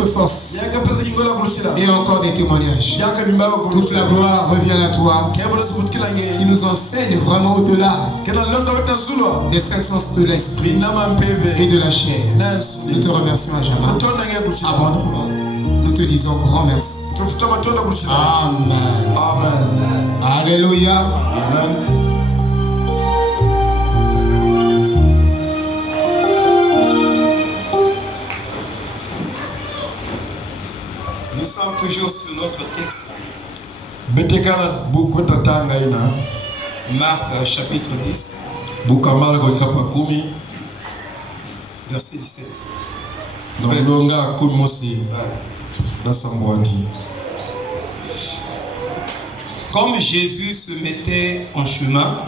notre force et encore des témoignages. Toute la gloire revient à toi, qui nous enseigne vraiment au-delà des cinq sens de l'esprit et de la chair. Nous te remercions à jamais. Abondamment. Nous te disons grand merci. Amen. Amen. Alléluia. Amen. Nous sommes toujours sur notre texte. Marc chapitre 10. Verset 17. Comme Jésus se mettait en chemin,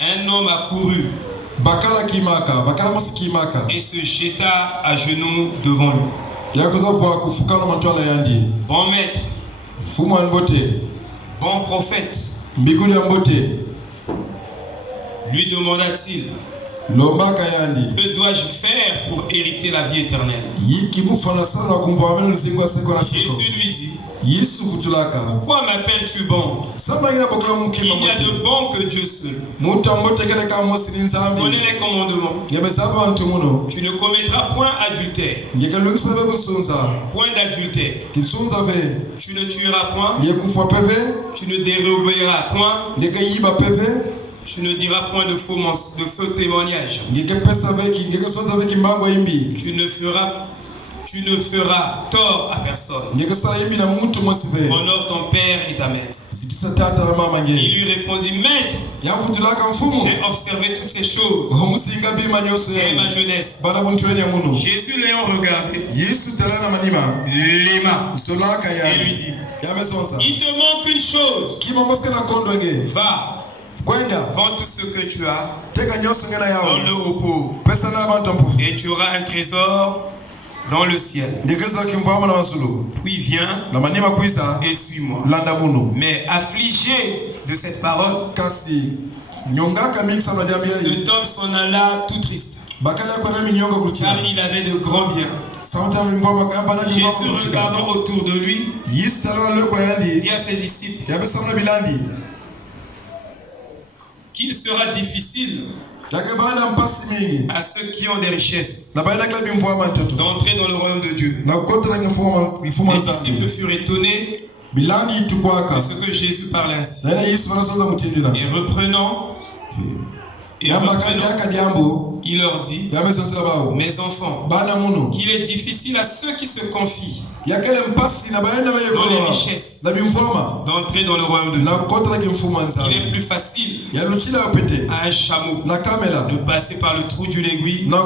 un homme accourut et se jeta à genoux devant lui. Bon maître, bon prophète, lui demanda-t-il, que dois-je faire pour hériter la vie éternelle? Jésus lui dit, pourquoi m'appelles-tu bon? Il n'y a de bon que Dieu seul. Connais les commandements. Tu ne commettras point adultère. Point d'adultère. Tu ne tueras point. Tu ne déroberas point. Tu ne diras point de faux témoignages. Tu ne feras tort à personne. Honore ton père et ta mère. Il lui répondit, maître, j'ai observé toutes ces choses dès ma jeunesse. Jésus l'ayant regardé, l'aima et lui dit, il te manque une chose. Va, vends tout ce que tu as, donne-le aux pauvres, et tu auras un trésor dans le ciel. Puis viens et suis-moi. Mais affligé de cette parole, cet homme s'en alla tout triste, car il avait de grands biens. Jésus, regardant autour de lui, dit à ses disciples qu'il sera difficile à ceux qui ont des richesses d'entrer dans le royaume de Dieu. Les disciples furent étonnés de ce que Jésus parlait ainsi. Et reprenant, il leur dit, mes enfants, qu'il est difficile à ceux qui se confient dans les richesses d'entrer dans le royaume de Dieu. Il est plus facile à un chameau de passer par le trou d'une aiguille qu'à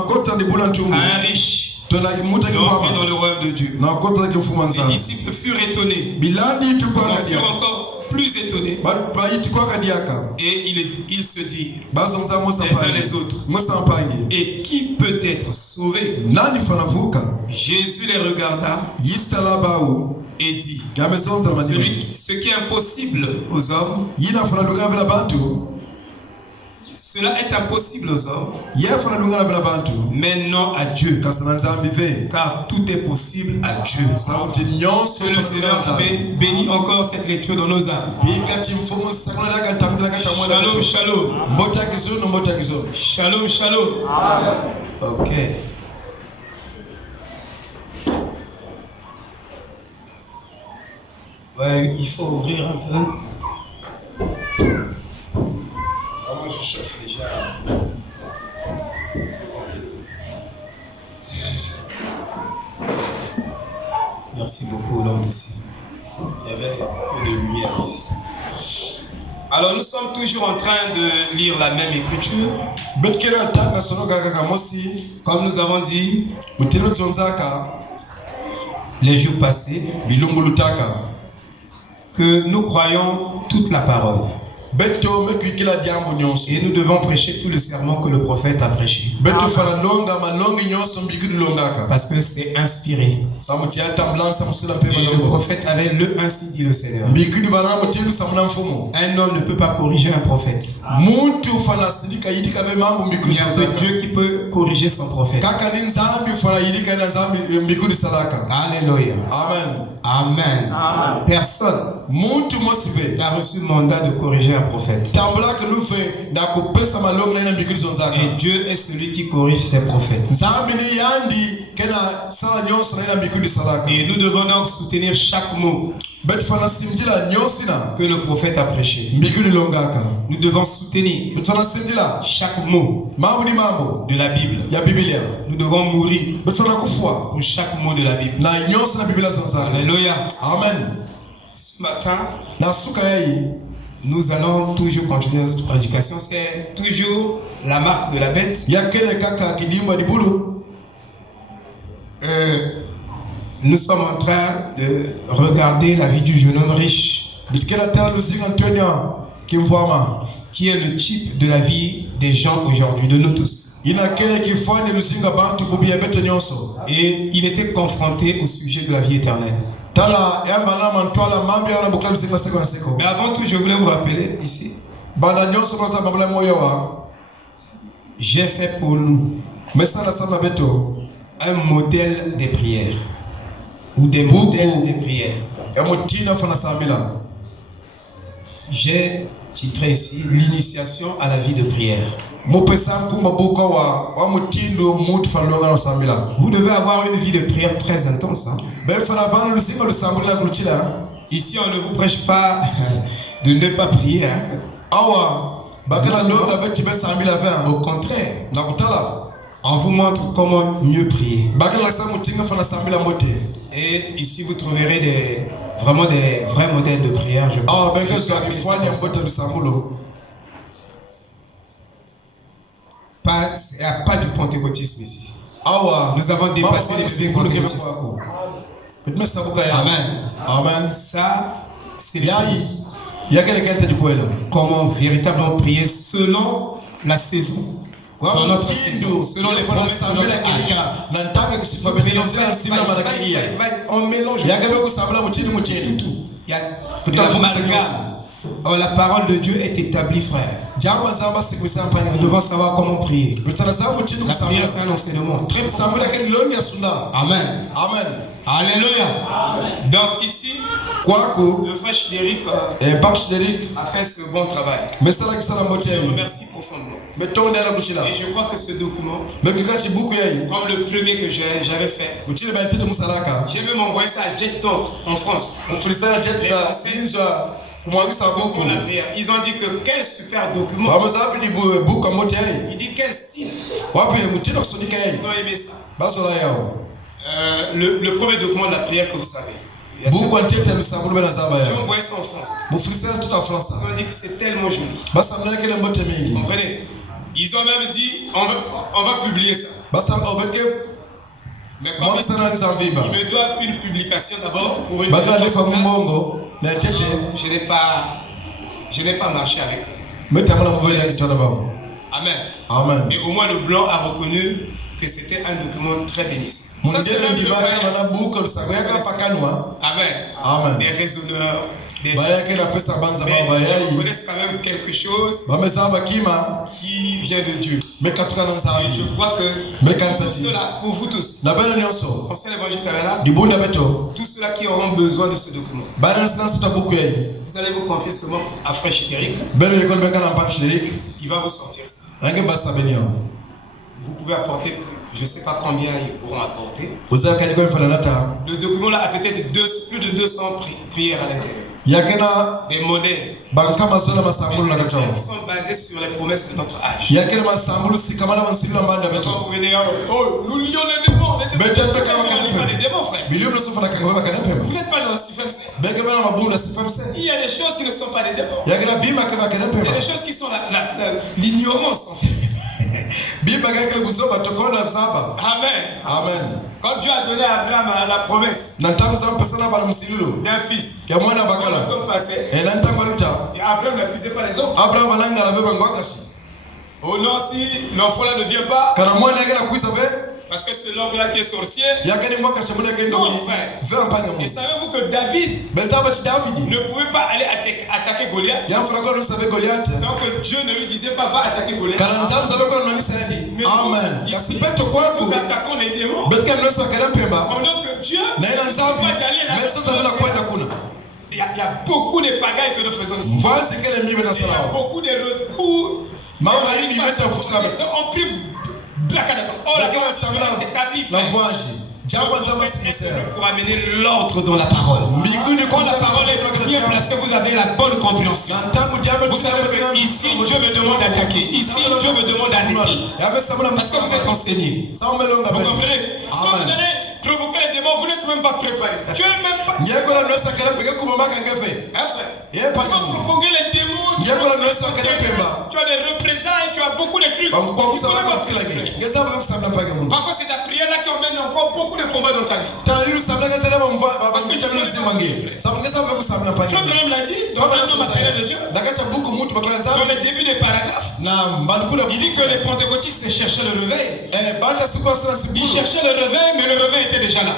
un riche d'entrer dans le royaume de Dieu. Les disciples furent étonnés. Ils furent encore plus étonnés. Et ils se dirent les uns les autres, et qui peut être sauvé? Jésus les regarda et dit, ce qui est impossible aux hommes, cela est impossible aux hommes, mais non à Dieu, car tout est possible à Dieu. Que le Seigneur bénit encore cette lecture dans nos âmes. Shalom, shalom. Shalom, shalom. Ok. Ouais, il faut ouvrir un peu. Moi, je chauffe déjà. Merci beaucoup, l'homme aussi. Il y avait un peu de lumière ici. Alors, nous sommes toujours en train de lire la même écriture. Comme nous avons dit, les jours passés, que nous croyons toute la parole. Et nous devons prêcher tout le serment que le prophète a prêché. Parce que c'est inspiré. Et le prophèt avait le ainsi dit le Seigneur. Un homme ne peut pas corriger un prophète. Il n'y a que Dieu qui peut corriger son prophète. Alléluia. Amen. Amen. Personne n'a reçu le mandat de corriger un prophète. Et Dieu est celui qui corrige ses prophètes. Et nous devons donc soutenir chaque mot que le prophète a prêché. Nous devons soutenir chaque mot de la Bible. Nous devons mourir pour chaque mot de la Bible. Alléluia. Amen. Ce matin, nous allons toujours continuer notre prédication. C'est toujours la marque de la bête. Nous sommes en train de regarder la vie du jeune homme riche, qui est le type de la vie des gens aujourd'hui, de nous tous. Et il était confronté au sujet de la vie éternelle. Mais avant tout, je voulais vous rappeler ici, j'ai fait pour nous un modèle des prières. Ou des modèles de prière. J'ai titré ici l'initiation à la vie de prière. Vous devez avoir une vie de prière très intense. Hein? Ici, on ne vous prêche pas de ne pas prier. Hein? Au contraire, on vous montre comment mieux prier. Et ici, vous trouverez vraiment des vrais modèles de prière. Il n'y a pas du pentecôtisme ici. Nous avons dépassé les pentecôtistes. Amen. Amen. Ça, c'est comment véritablement prier selon la saison. Dans notre saison, selon les promesses de notre âge. On mélange tout. Il y a de l'amalgame. Oh, la parole de Dieu est établie, frère. Nous devons savoir comment prier. La prière, c'est un enseignement très important. Amen. Amen. Alléluia. Amen. Donc ici, le frère Chidéric a fait ce bon travail. Je le remercie profondément. Et je crois que ce document, comme le premier que j'avais fait, j'ai même envoyé ça à Jet Talk en France. Ils ont dit que quel super document. Il dit quel style. Ils ont aimé ça. Le premier document de la prière que vous savez. J'ai envoyé ça en France. Ils ont dit que c'est tellement joli. Comprenez? Ils ont même dit on va publier ça. Mais comme ils me doivent une publication d'abord pour une je n'ai pas marché avec eux. Amen. Amen. Mais au moins le blanc a reconnu que c'était un document très bénissant. Ça, c'est Amen. Amen. Des raisonneurs, des mais ils reconnaissent quand même quelque chose qui vient de Dieu. Et je crois que pour vous tous, pensez à l'évangile tous ceux-là qui auront besoin de ce document, vous allez vous confier seulement à frère Chidéric. Il va vous sortir ça. Vous pouvez apporter, je ne sais pas combien ils pourront apporter. Le document là a peut-être plus de 200 prières à l'intérieur. Des modèles qui sont basés sur les promesses de notre âge. Quand vous venez, nous lions les démons. Les démons, pas les démons, frère. Vous n'êtes pas dans la CFMC. Il y a des choses qui ne sont pas des démons. Il y a des choses qui sont l'ignorance en fait. Amen. Quand Dieu a donné à Abraham la promesse d'un fils, Abraham n'accusait pas les autres. Oh non, si l'enfant là ne vient pas, parce que c'est l'homme là qui est sorcier. Non, frère. Et savez-vous que David ne pouvait pas aller attaquer Goliath? Donc Dieu ne lui disait pas va attaquer Goliath. Amen. Nous attaquons les démons. Pendant que Dieu ne peut pas d'aller là. Il y a beaucoup de pagailles que nous faisons ici. Il y a beaucoup de retours. On prie. Pour amener l'ordre dans la parole. Quand la parole est bien placée, vous avez la bonne compréhension. Vous savez que ici, Dieu me demande d'attaquer. Ici, Dieu me demande d'arrêter. Parce que vous êtes enseigné. Vous comprenez? Si vous allez provoquer les démons, vous n'êtes même pas préparé. Dieu n'est même pas. Tu vas provoquer les démons. Tu as des représailles, tu as beaucoup de trucs. Parfois, c'est ta prière là qui emmène encore beaucoup de combats dans ta vie. Parce que tu Abraham l'a dit dans le matériel de Dieu. Dans le début des paragraphes, il dit que les pentecôtistes cherchaient le réveil. Ils cherchaient le réveil, mais le réveil était déjà là.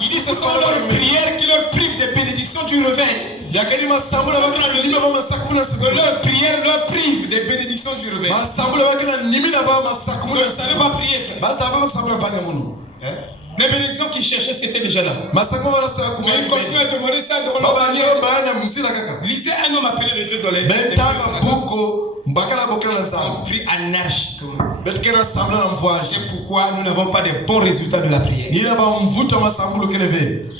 Il dit que ce sont leurs prières qui leur privent des bénédictions du réveil. Que leur prière leur prive des bénédictions du réveil. Vous ne savez pas prier, frère. Les bénédictions qu'ils cherchaient, c'était déjà là. Mais ils continuent à demander ça dans leur prière. Lisez un homme appelé le Dieu dans les on prie anarchiquement. C'est pourquoi nous n'avons pas de bons résultats de la prière.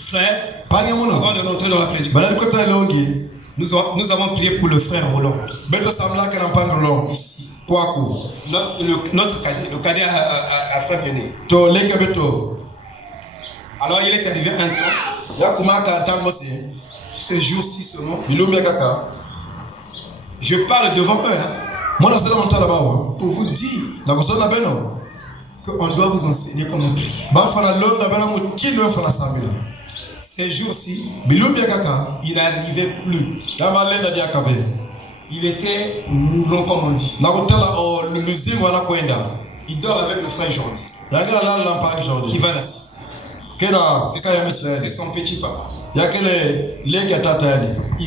Frère, avant de rentrer dans la prédication, nous avons prié pour le frère Roland. Ici. Notre cadet, le cadet à frère Béné. Alors il est arrivé un temps, ce jour-ci seulement, je parle devant eux pour vous dire qu'on doit vous enseigner comment prier. Ces jours-ci, il n'arrivait plus. Il était mourant comme on dit. Il dort avec le frère Jordi qui va l'assister. C'est son petit papa. Il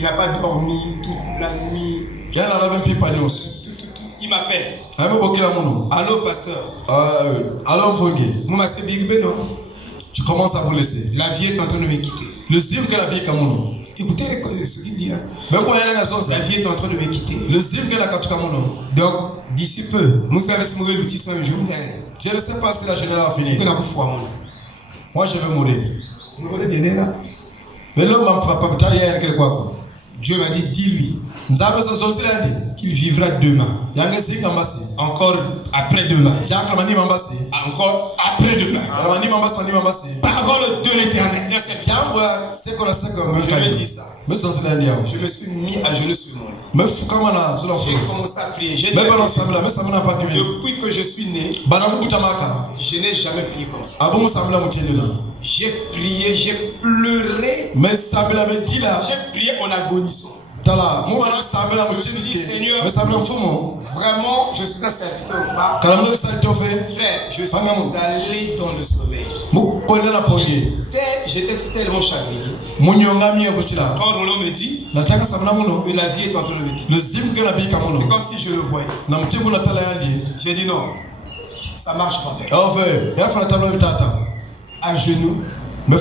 n'a pas dormi toute la nuit. Il m'appelle. Allô, pasteur. Tu commences à vous laisser. La vie est en train de me quitter. Écoutez ce qu'il dit. La vie est en train de me quitter. Donc, d'ici peu, je ne sais pas si la journée va finir. Moi, je vais mourir. Dieu m'a dit, dis-lui qu'il vivra demain. Encore après-demain. Encore après-demain. Parole de l'Éternel. Je me dis ça. Je me suis mis à genoux sur moi. J'ai commencé à prier. Depuis que je suis né, je n'ai jamais prié comme ça. J'ai prié, j'ai pleuré. J'ai prié en agonissant. Je me suis dit, Seigneur, vraiment, je suis un serviteur. Frère, je suis allé dans le sommeil. J'étais tellement chagré. Quand Roland me dit que la vie est en train de me quitter, c'est comme si je le voyais. J'ai dit non, ça marche pas. À genoux. J'ai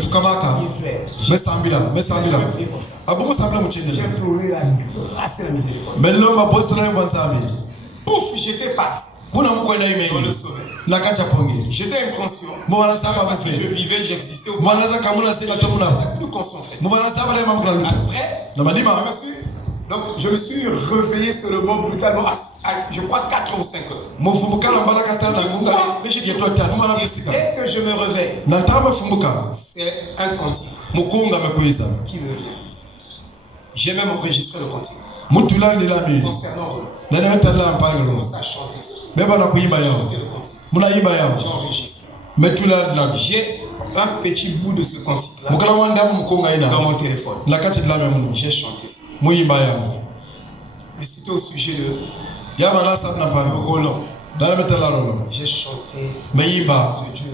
pleuré la grâce et la miséricorde. Pouf, j'étais parti. Dans le sommeil. J'étais inconscient. Parce que je vivais, j'existais au monde. Je n'étais plus conscient en fait. Après, je me suis réveillé sur le monde brutalement à je crois 4 ou 5 heures. Dès que je me réveille, c'est un cantique qui me vient. J'ai même enregistré le cantique concernant Roland. Je commence à chanter ça. J'ai un petit bout de ce cantique-là dans mon téléphone. J'ai chanté ça. Mais c'était au sujet de Roland. J'ai chanté parce que Dieu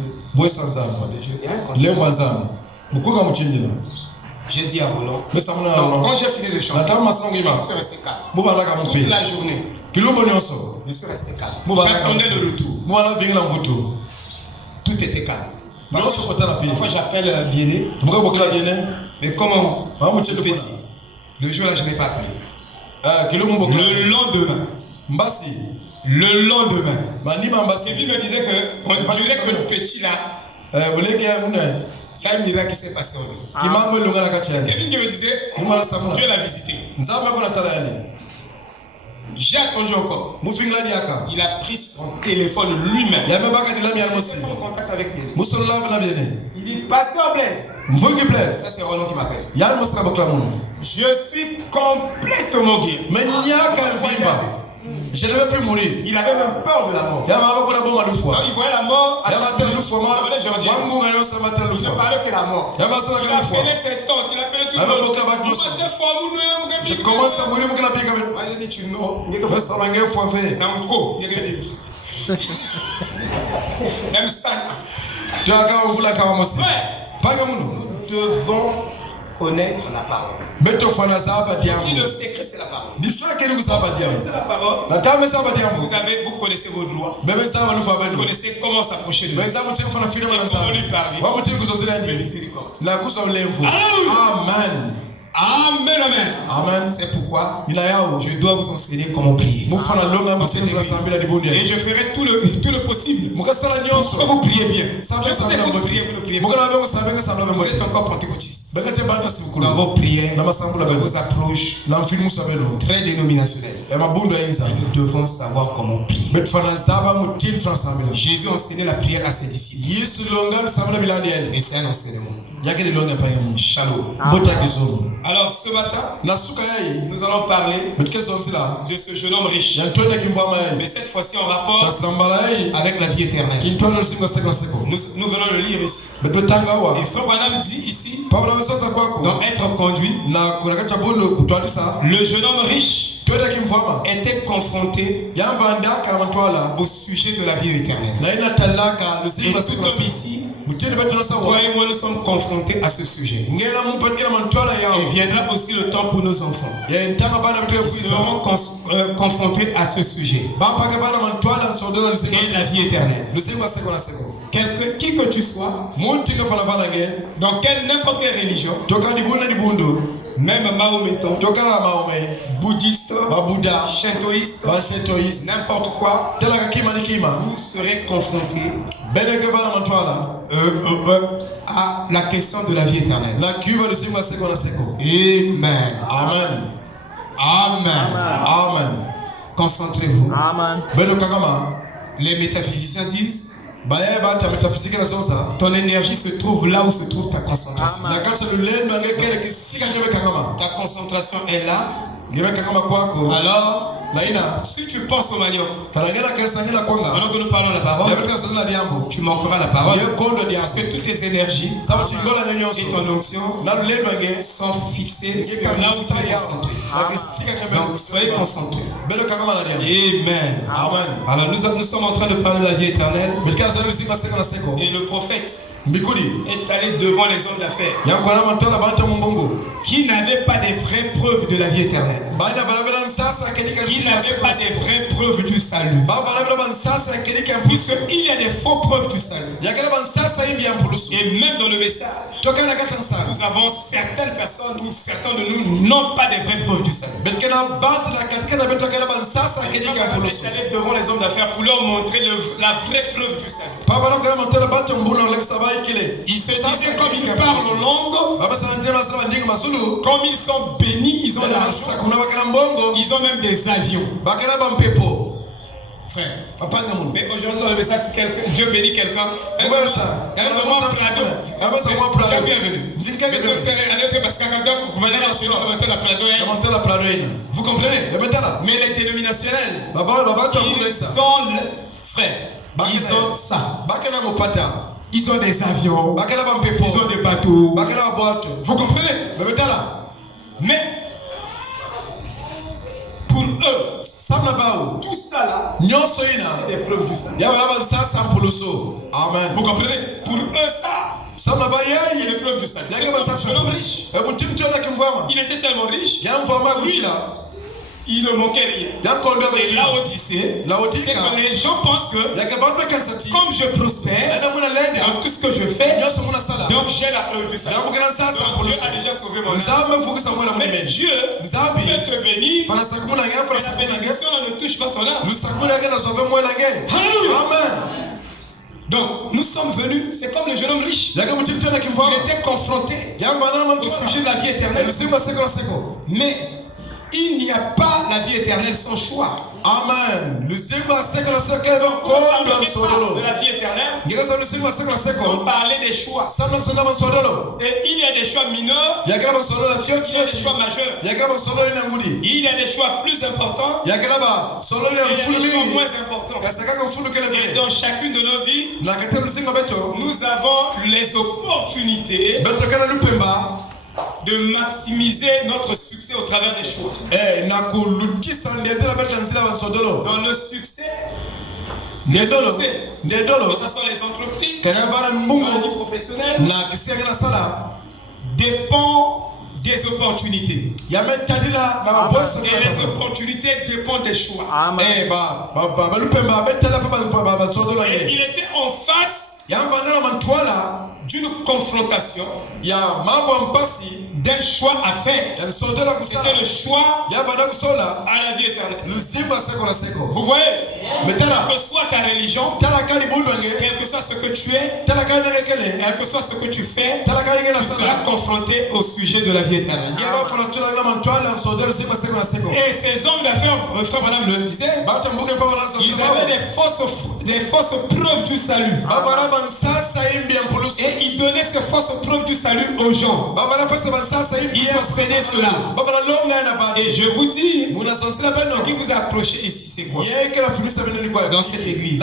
j'ai dit à Roland, quand j'ai fini de chanter, je suis resté calme. Toute la journée, je suis resté calme. J'attendais le retour. Tout était calme. Parfois j'appelle Biené. Mais comment petit? Le jour-là, je n'ai pas appelé. Le lendemain. Sylvie me disait qu'on dirait que le petit là, il y a un miracle qui s'est passé en lui. Quelqu'un qui me disait, Dieu l'a visité. J'ai attendu encore. Il a pris son téléphone lui-même. Il est en contact avec lui. Il dit, Pasteur Blaise. Ça c'est Roland qui m'appelle. Je suis complètement guéri. Je ne vais plus mourir. Il avait même peur de la mort. Il voyait la mort. Il ne parlait que la mort. Il appelait ses tantes, il appelait tout le monde. Je commence à mourir. Moi j'ai dit, tu meurs. Même ça. Nous devons connaître la parole. Le secret, c'est la parole. C'est la parole. Vous connaissez vos droits. Vous connaissez comment s'approcher de Dieu. Comment lui parler. Amen. Amen, amen. Amen. C'est pourquoi je dois vous enseigner comment prier. Et je ferai tout le possible pour que vous priez bien. Je sais que vous priez, vous ne priez pas. Vous êtes encore pentecôtiste. Dans vos prières, dans vos approches très dénominationnelles, nous devons savoir comment prier. Jésus enseignait la prière à ses disciples. Et c'est un enseignement. Shalom. Alors ce matin, nous allons parler de ce jeune homme riche. Mais cette fois-ci en rapport avec la vie éternelle. Nous venons le lire ici. Et Frère Branham dit ici, dans Être conduit, le jeune homme riche était confronté au sujet de la vie éternelle. Et tout homme ici, toi et moi, nous sommes confrontés à ce sujet. Il viendra aussi le temps pour nos enfants. Nous serons confrontés à ce sujet. Et la vie éternelle. Qui que tu sois, dans n'importe quelle religion, même mahométan, bouddhiste, shintoïste, n'importe quoi, vous serez confrontés à la question de la vie éternelle. Amen. Amen. Amen. Amen. Concentrez-vous. Amen. Les métaphysiciens disent, ton énergie se trouve là où se trouve ta concentration. Ta concentration est là. Alors, si tu penses au manioc, pendant que nous parlons de la parole, tu manqueras la parole. Parce que toutes tes énergies et ton onction sont fixées sur là où tu es concentré. Donc soyez concentrés. Amen. Alors nous sommes en train de parler de la vie éternelle. Et le prophète est allé devant les hommes d'affaires qui n'avaient pas des vraies preuves de la vie éternelle, qui n'avaient pas des vraies preuves du salut, puisqu'il y a des faux preuves du salut. Et même dans le message, nous avons certaines personnes ou certains de nous n'ont pas des vraies preuves du salut. Ils sont allés devant les hommes d'affaires pour leur montrer la vraie preuve du salut. Ils se disaient comme ils parlent en langue, comme ils sont bénis, ils ont l'argent, ils ont même des avions. Frère. Mais aujourd'hui, dans le message, Dieu bénit quelqu'un. Vous comprenez? Mais les dénominationnels, ils ont, frère, ils ont ça. Ils ont des avions, ils ont des bateaux. Vous comprenez? Mais pour eux, tout ça là, c'est des preuves du salut. Amen. Vous comprenez? Pour eux ça, c'est des preuves du salut. C'est un homme riche. Il était tellement riche, lui, il ne manquait rien. Et Laodicée, c'est que les gens pensent que comme je prospère dans tout ce que je fais, donc j'ai la preuve du salut. Donc Dieu a déjà sauvé mon âme. Mais Dieu peut te bénir, mais la bénédiction ne touche pas ton âme. Amen. Donc nous sommes venus, c'est comme le jeune homme riche. Il était confronté au sujet de la vie éternelle. Mais il n'y a pas la vie éternelle sans choix. Amen. De la vie éternelle, on parlait des choix. Et il y a des choix mineurs, il y a des choix majeurs. Il y a des choix plus importants, il y a des choix moins importants. Et dans chacune de nos vies, nous avons les opportunités de maximiser notre succès au travers des choses. Dans le succès, que ce soit les entreprises, la vie professionnelle, dépend des opportunités. Et les opportunités dépendent des choix. Et il était en face d'une confrontation, d'un choix à faire. C'était le choix à la vie éternelle. Vous voyez, quelle que soit ta religion, quel que soit ce que tu es, quel que soit ce que tu fais, tu seras confronté au sujet de la vie éternelle. Et ces hommes d'affaires, frère madame le disait, ils avaient des fausses preuves du salut. Et ils donnaient ces fausses preuves du salut aux gens. Ils enseignaient cela. Et je vous dis, ce qui vous a accroché ici, c'est quoi? Dans cette église,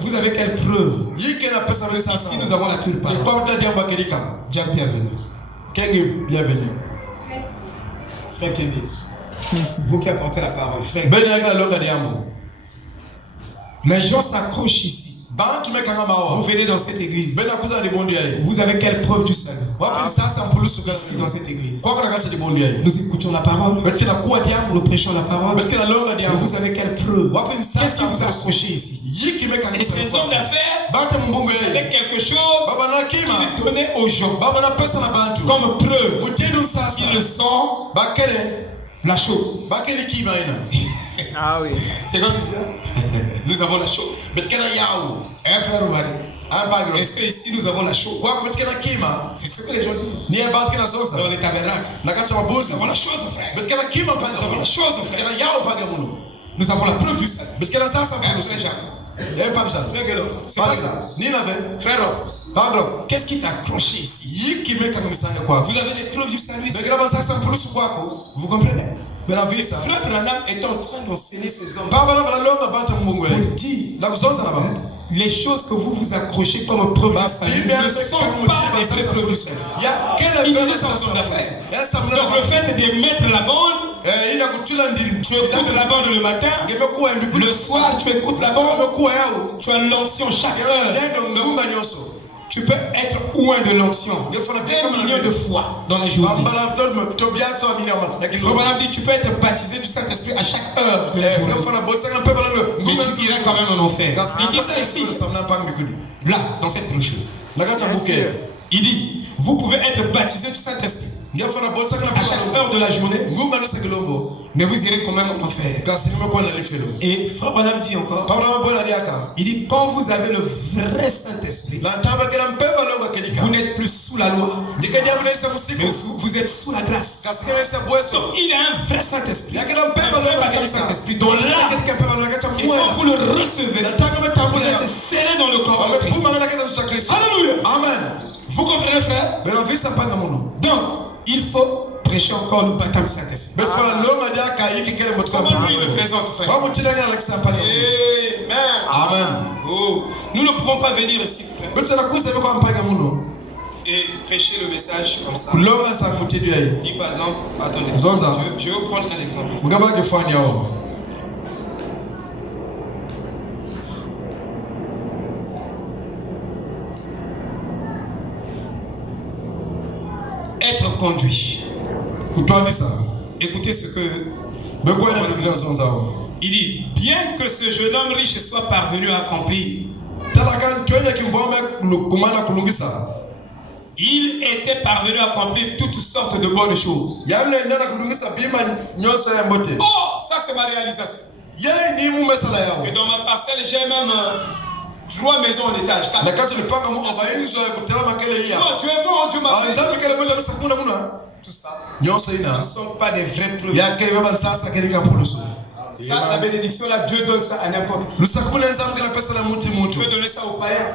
vous avez quelle preuve? Ici, nous avons la pure parole. Dieu, bienvenue. Bienvenue. Frère Kenny, vous qui apportez la parole, frère. Les gens s'accrochent ici. Vous venez dans cette église. Vous avez quelle preuve du salut? Ici dans cette église. Nous écoutons la parole. Nous prêchons la parole. Vous avez quelle preuve? Qu'est-ce qui vous a accroché ici? Et ces hommes d'affaires avaient quelque chose qu'ils donnaient aux gens comme preuve qu'ils le sont la chose. Ah oui. C'est comme ça. Nous avons la chose. Est-ce que ici nous avons la chose? C'est ce que les gens disent. Dans les tabernacles. Nous avons la chose, frère. Nous avons la chose, frère. Nous avons la preuve du salut. C'est pas ça. Frère, qu'est-ce qui t'a accroché ici? Vous avez des preuves du salut ici. Vous comprenez? Frère Branham est en train d'enseigner ces hommes pour dire les choses que vous vous accrochez comme preuve du salut ne sont pas des vraies preuves du salut. Il disait ça en son affaire. Donc le fait de mettre la bande, tu écoutes la bande le matin, le soir tu écoutes la bande, tu as l'onction chaque heure. Tu peux être oint de l'onction 1 million de fois dans la journée. Frère dit tu peux être baptisé du Saint-Esprit à chaque heure de la journée. Mais tu iras quand même en enfer. Il dit ça ici. Là, dans cette brochure. Il dit, vous pouvez être baptisé du Saint-Esprit à chaque heure de la journée, mais vous irez quand même en enfer. Et Frère Branham dit encore, il dit quand vous avez le vrai Saint-Esprit, vous n'êtes plus sous la loi, mais vous êtes sous la grâce. Donc il a un vrai Saint-Esprit, un vrai Saint-Esprit dont là, il Amen. Vous comprenez, frère? Donc, il faut prêcher encore le baptême Saint-Esprit. Comment lui le présente, frère? Amen. Amen. Oh. Nous ne pouvons pas venir ici, frère, et prêcher le message comme ça. Dis par exemple, attendez, je vais vous prendre un exemple ici. Être conduit. Écoutez ce que il dit. Bien que ce jeune homme riche soit parvenu à accomplir, il était parvenu à accomplir toutes sortes de bonnes choses. Oh, ça c'est ma réalisation. Et dans ma parcelle, j'ai même 3 maisons en étage. Oh, Dieu est bon, Dieu m'a fait. Tout ça, ce ne sont pas des vrais preuves. Ça, la bénédiction là, Dieu donne ça à n'importe qui. Tu peux donner ça aux païens.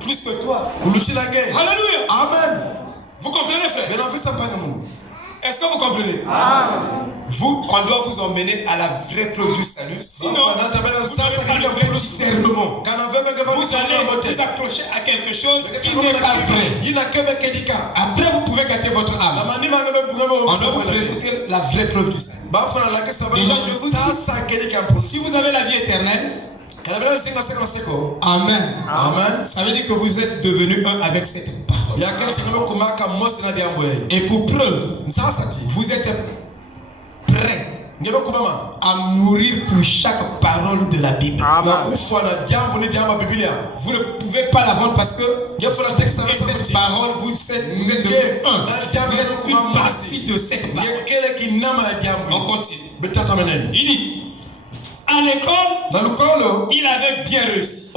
Plus que toi. Alléluia. Amen. Vous comprenez, frère? Est-ce que vous comprenez? Vous, on doit vous emmener à la vraie preuve du salut. Sinon, vous n'avez pas le vrai discernement. Vous allez vous accrocher à quelque chose qui n'est pas vrai. Après, vous pouvez gâter votre âme. On doit vous présenter la vraie preuve du salut. Déjà, je vous dis, si vous avez la vie éternelle, Amen. Amen. Ça veut dire que vous êtes devenu un avec cette parole. Et pour preuve, vous êtes prêt à mourir pour chaque parole de la Bible. Vous ne pouvez pas la vendre parce que cette parole, vous êtes devenu un. Vous êtes une partie de cette parole. On continue. Il dit, à l'école, il avait bien réussi.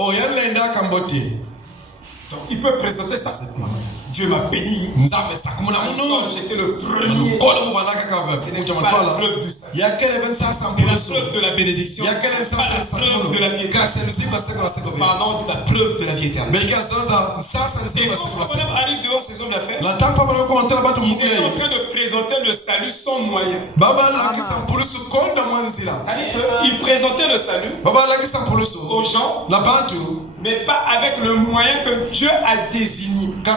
Donc il peut présenter ça. Dieu m'a béni. J'étais le premier. Ce n'est pas la preuve du salut. C'est la preuve de la bénédiction. Pas la preuve de la vie éternelle. Pardon, de la preuve de la vie éternelle. Et quand on arrive devant ces hommes d'affaires, ils étaient en train de présenter le salut sans moyen. C'est-à-dire qu'ils présentaient le salut aux gens, mais pas avec le moyen que Dieu a désigné. Pas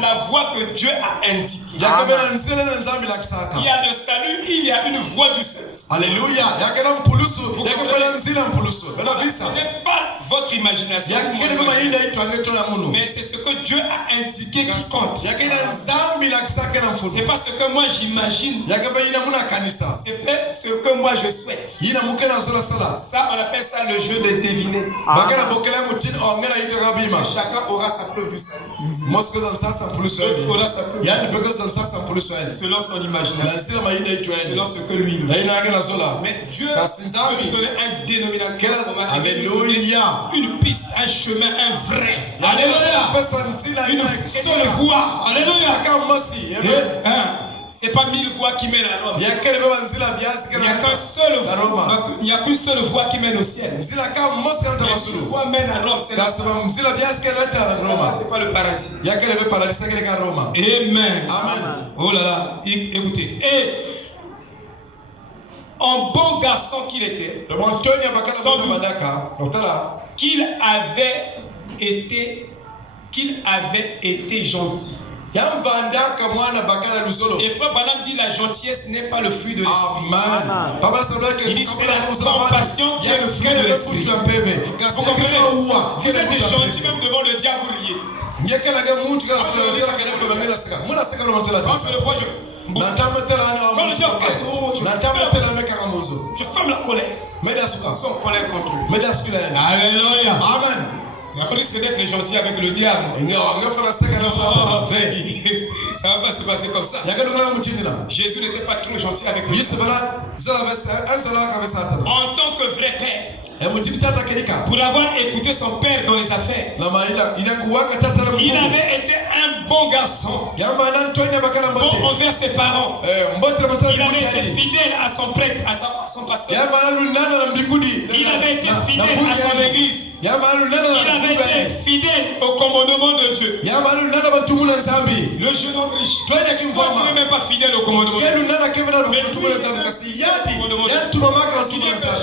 la voie que Dieu a indiquée. Il y a le salut, il y a une voie du salut. Alléluia. Ce n'est pas votre imagination, mais c'est ce que Dieu a indiqué qui compte. C'est pas ce que moi j'imagine. C'est ce que moi je souhaite. Ça, on appelle ça le jeu de deviner. Chacun aura sa preuve du salut. Aura sa preuve du salut. Selon son imagination. Selon ce que lui veut. Mais Dieu peut lui donner un dénominateur. Alléluia. Une piste, un chemin, un vrai. Alléluia. Une seule voie. Alléluia. C'est pas 1000 voies qui mènent à Rome. Il n'y a qu'une seule voie qui mène au ciel. Une voie mène à Rome. C'est pas le paradis. Amen. Amen. Oh là là. Écoutez. Et en bon garçon qu'il était, qu'il avait été gentil. Et Frère Branham dit la gentillesse n'est pas le fruit de l'esprit. Il dit c'est la compassion qui est le fruit de l'esprit. Vous comprenez? Vous êtes gentil même devant le diable, vous riez. Quand je le vois, je ferme la colère. Son colère contre lui. Alléluia. Amen. On risque d'être gentil avec le diable. Ça va pas se passer comme ça. Jésus n'était pas trop gentil avec le diable. En tant que vrai père, pour avoir écouté son père dans les affaires, il avait été un bon garçon, bon envers ses parents. Il avait été fidèle à son prêtre, à son pasteur. Il avait été fidèle à son église. Il avait été fidèle Dieu. Le jeune homme riche. Toi, tu n'es même pas fidèle au commandement de Dieu.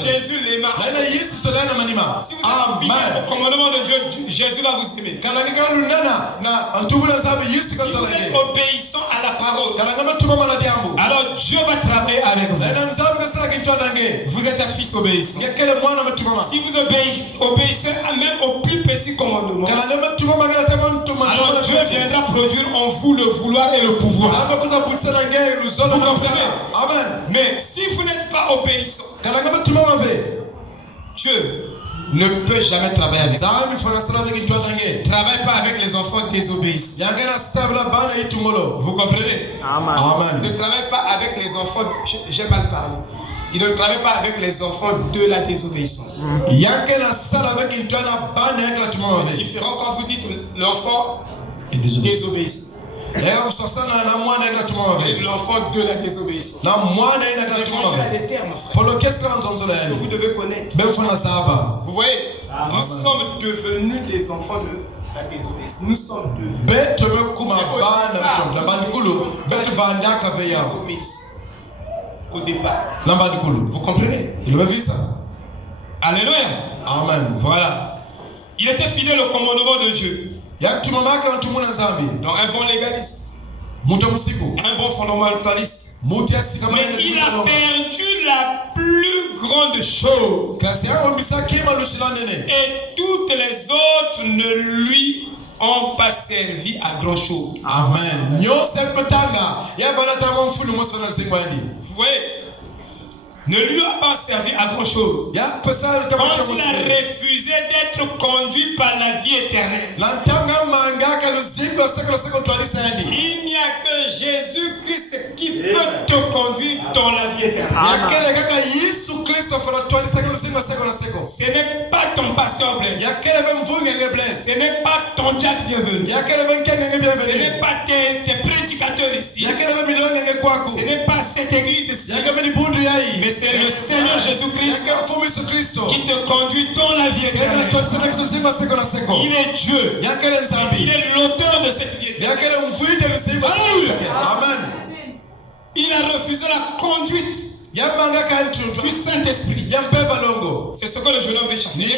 Jésus l'aima. Si vous êtes fidèle au commandement de Dieu, Jésus va vous aimer. Si vous êtes obéissant à la parole, alors Dieu va travailler avec vous. Vous êtes un fils obéissant. Si vous obéissez même au plus petit commandement, alors Dieu viendra produire en vous le vouloir et le pouvoir. Vous comprenez? Mais si vous n'êtes pas obéissant, Dieu ne peut jamais travailler avec vous. Travaille pas avec les enfants désobéissants. Vous comprenez? Amen. Ne travaille pas avec les enfants. J'ai mal parlé. Il ne travaille pas avec les enfants de la désobéissance. C'est différent quand vous dites l'enfant désobéissant. L'enfant de la désobéissance. Il y a des termes, frère, que vous devez connaître. Vous voyez, nous sommes devenus des enfants de la désobéissance. Nous sommes devenus au départ. Vous comprenez? Alléluia. Amen. Voilà. Il était fidèle au commandement de Dieu. Donc un bon légaliste, un bon fondamentaliste. Mais il a perdu la plus grande chose. Et toutes les autres ne lui ont pas servi à grand chose. Amen. Vous voyez, ne lui a pas servi à grand chose. Quand il a refusé d'être conduit par la vie éternelle. Il n'y a que Jésus-Christ qui peut te conduire dans la vie éternelle. Ce n'est pas ton pasteur Blaise. Ce n'est pas ton Jack bienvenu. Ce n'est pas tes prédicateurs ici. Ce n'est pas cette église ici. Mais c'est le Seigneur Jésus-Christ qui te conduit dans la vie éternelle. Il est Dieu. Il est l'auteur de cette vie éternelle. Amen. Il a refusé la conduite du Saint-Esprit. C'est ce que le jeune homme riche a fait. Il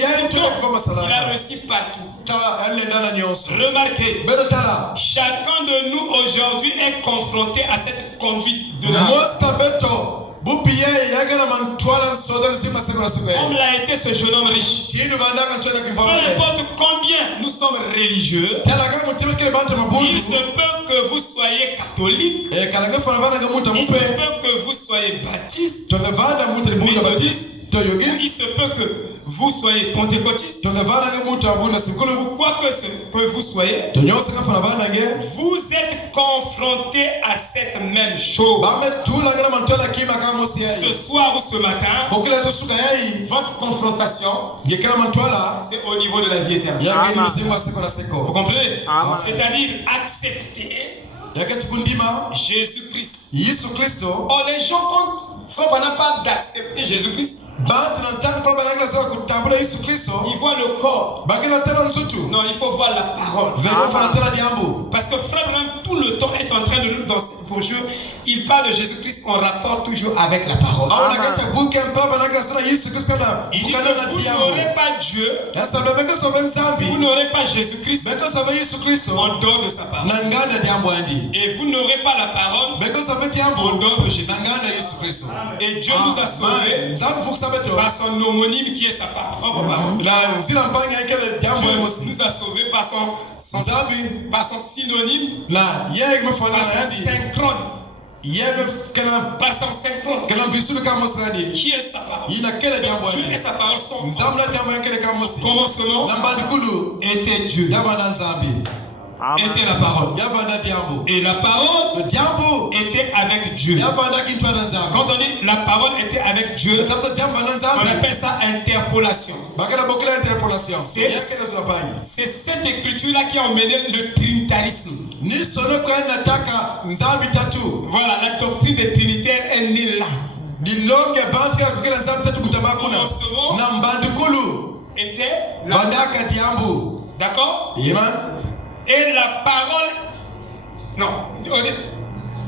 a réussi partout. Remarquez, chacun de nous aujourd'hui est confronté à cette conduite de la vie. Comme l'a été ce jeune homme riche. Peu importe combien nous sommes religieux, il se peut que vous soyez catholique, il se peut que vous soyez baptiste, méthodiste, il se peut que vous soyez pentecôtiste, ou quoi que vous soyez, vous êtes confrontés à cette même chose. Ce soir ou ce matin, votre confrontation, c'est au niveau de la vie éternelle. Vous comprenez? C'est-à-dire accepter Jésus-Christ. Oh, les gens comptent. Frère, on n'a pas d'accepter Jésus-Christ. Il voit le corps. Non, il faut voir la parole. Parce que frère, tout le temps est en train de nous danser pour Dieu. Il parle de Jésus-Christ en rapport toujours avec la parole. Il dit que vous n'aurez pas Dieu, vous n'aurez pas Jésus-Christ en dehors de sa parole. Et vous n'aurez pas la parole en dehors de Jésus-Christ. Et Dieu nous a sauvés par son homonyme qui est sa propre parole. Dieu nous a sauvés par son synonyme, par son synchrone. Par son synchrone. Qui est sa parole? Dieu et sa parole sont. Commencement était Dieu. Était la parole. Et la parole était avec Dieu. Quand on dit la parole était avec Dieu, on appelle ça interpolation. C'est cette écriture-là qui a emmené le trinitarisme. Voilà, la doctrine des trinitaires est née là. Commencement était là. D'accord? Et la parole, non,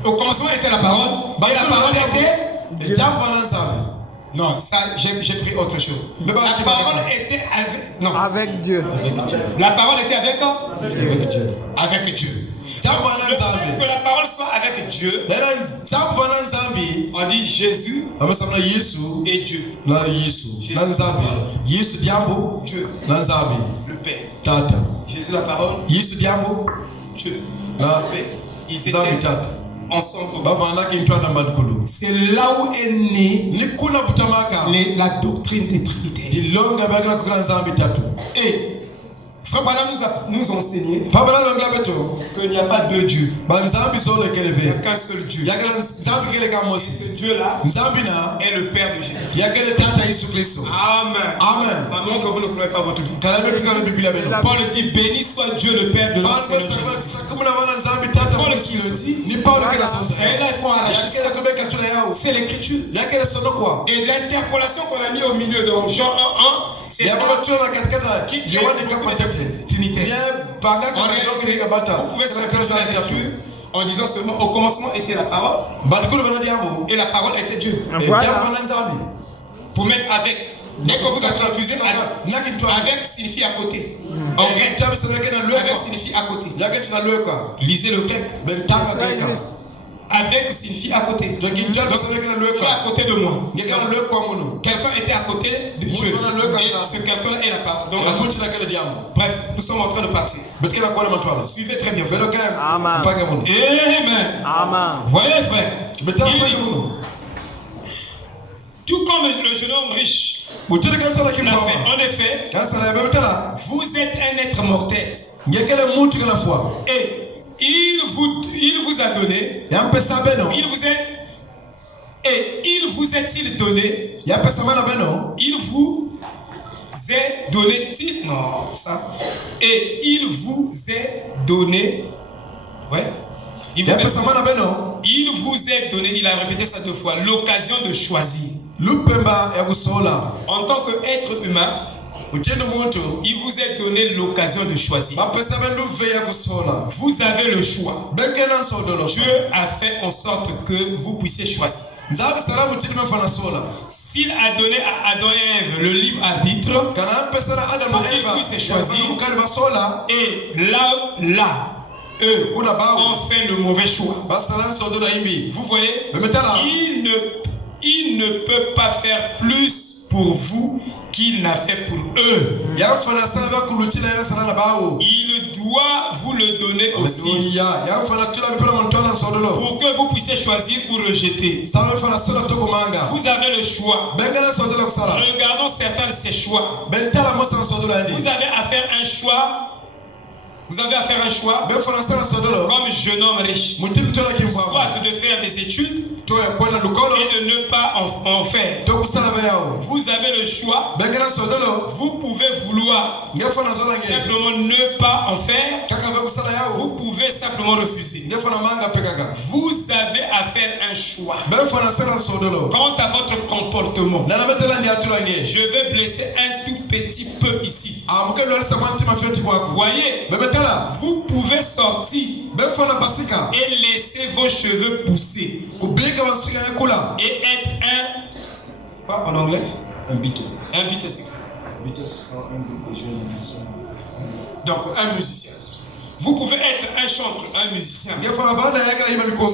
au commencement était la parole, et la parole était Dieu. Non, ça, j'ai pris autre chose. La parole était avec, non. Avec Dieu. La parole était avec Dieu. Avec Dieu. Le fait que la parole soit avec Dieu, on dit Jésus et Dieu. Dieu. Le Père. Jésus la parole. Dieu. Le Père. Ils étaient ensemble. C'est là où est née la doctrine des Trinités. Et Frère Branham nous enseigné qu'il n'y a pas deux dieux. Il n'y a qu'un seul Dieu. Et ce Dieu-là est le Père de Jésus. Amen. Amen. Maman, que vous ne croyez pas votre Bible. Paul dit béni soit Dieu le Père de notre Seigneur Jésus. Paul qui le dit. Et là, il faut arracher. C'est l'écriture. Et l'interpolation qu'on a mis au milieu de Jean 1:1, c'est ça qui est Trinité. Vous pouvez s'appeler la Dieu en disant seulement au commencement était la parole et la parole était Dieu. Voilà. Pour mettre avec. Dès que vous traduisez avec signifie à côté. En grec, avec signifie à côté. Lisez le grec. Avec signifie à côté. Donc, tu es à côté de moi. Quelqu'un était à côté de Dieu. Et ce quelqu'un est la parole. Donc, bref, nous sommes en train de partir. Suivez très bien. Amen. Amen. Amen. Voyez, frère. Tout comme le jeune homme riche. En effet, vous êtes un être mortel. Et il vous a donné. Il vous est-il donné? Il vous est donné. Non, ça. Et il vous est donné. Ouais. Il vous est donné, il a répété ça 2 fois, l'occasion de choisir. En tant qu'être humain, il vous est donné l'occasion de choisir. Vous avez le choix. Dieu a fait en sorte que vous puissiez choisir. S'il a donné à Adam et Ève le libre arbitre, pour qu'ils puissent choisir, et là, eux ont fait le mauvais choix. Vous voyez, il ne peut pas faire plus pour vous qu'il n'a fait pour eux. Il doit vous le donner aussi pour que vous puissiez choisir ou rejeter. Vous avez le choix. Regardons certains de ces choix. Vous avez à faire un choix. Vous avez à faire un choix comme jeune homme riche, soit de faire des études et de ne pas en faire. Vous avez le choix. Vous pouvez vouloir simplement ne pas en faire. Vous pouvez simplement refuser. Vous avez à faire un choix. Quant à votre comportement, je vais blesser un tout petit peu ici. Voyez, vous pouvez sortir et laisser vos cheveux pousser et être un, quoi en anglais? Un beater. Un beater, c'est quoi? Donc un musicien. Vous pouvez être un chanteur, un musicien. C'est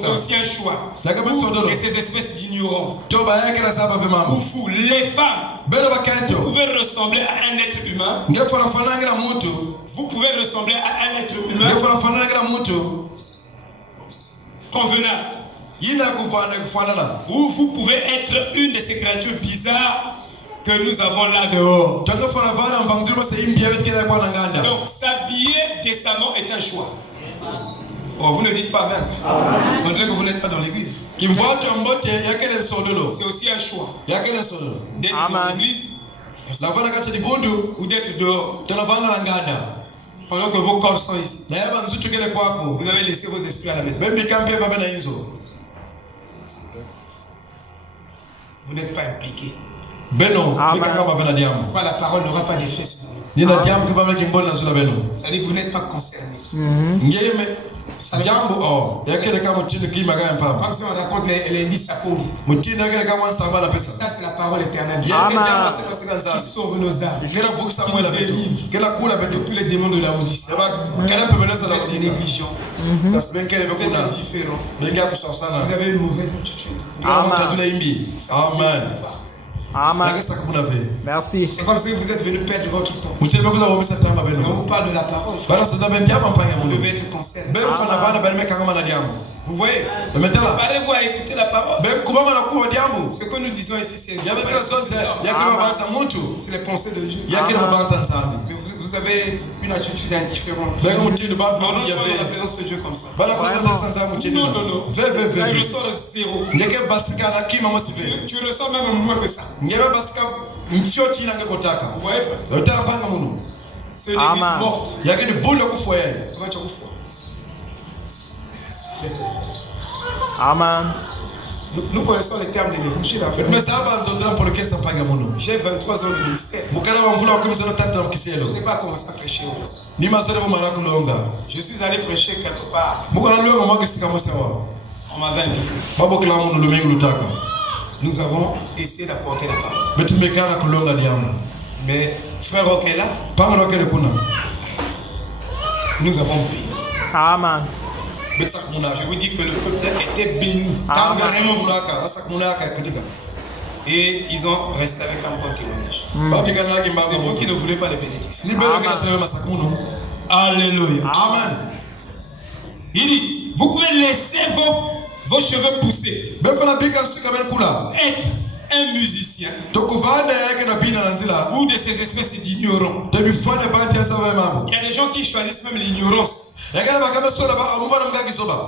aussi un choix. Et ces espèces d'ignorants. Ou fous, les femmes. Vous pouvez ressembler à un être humain. Vous pouvez ressembler à un être humain convenable. Ou vous pouvez être une de ces créatures bizarres que nous avons là dehors. Donc s'habiller décemment est un choix. Oh, vous ne dites pas même. On dirait que vous n'êtes pas dans l'église. C'est aussi un choix. D'être dans l'église ou d'être dehors. Pendant que vos corps sont ici. Vous avez laissé vos esprits à la maison. Vous n'êtes pas impliqué. Pourquoi la parole n'aura pas d'effet sur vous. Nina diambo kiba mle kimboni na zula beno. Ça dit que vous n'êtes pas concerné. Ngeme diambo oh yakele kama mtini kima gaya mfamo. Comme si on raconte les 10 sapongi. Mtini yakele kama nsamba la pesa. Ça c'est la parole éternelle. Yake diambo sema sika nzambi. Qui sauve nos âmes. Kela vuki Samuel abeto. Kela kula beto. Tous les démons de la Odyssée. Yaba kela pemenesa la Odyssée. Négligent. Parce que kele Vous êtes indifférent. Vous avez une mauvaise attitude. Amen. Amen. Merci. C'est comme si vous êtes venu perdre votre temps. On vous parle de la parole. Vous devez être concerné. Vous voyez? Parlez-vous à écouter la parole. Ce que nous disons ici, c'est les pensées de Dieu. Vous avez une attitude indifférente. On rentre dans la présence de Dieu comme ça. Non, non, non. Tu ressors zéro. Tu ressors même moins que ça. Vous voyez, frère? C'est une église morte. Comment tu as foi? Amen. Nous connaissons les termes de l'évangile. J'ai 23 ans de ministère. Je n'ai pas commencé à prêcher. Je suis allé prêcher quelque part. On m'avait invité. Nous avons essayé d'apporter la parole. Mais frère Okela, nous avons béni. Amen. Je vous dis que le peuple était béni. Et ils ont resté avec un bon témoignage. C'est vous qui ne voulez pas les bénédictions. Alléluia. Amen. Il dit, vous pouvez laisser vos cheveux pousser. Être un musicien ou de ces espèces d'ignorants. Il y a des gens qui choisissent même l'ignorance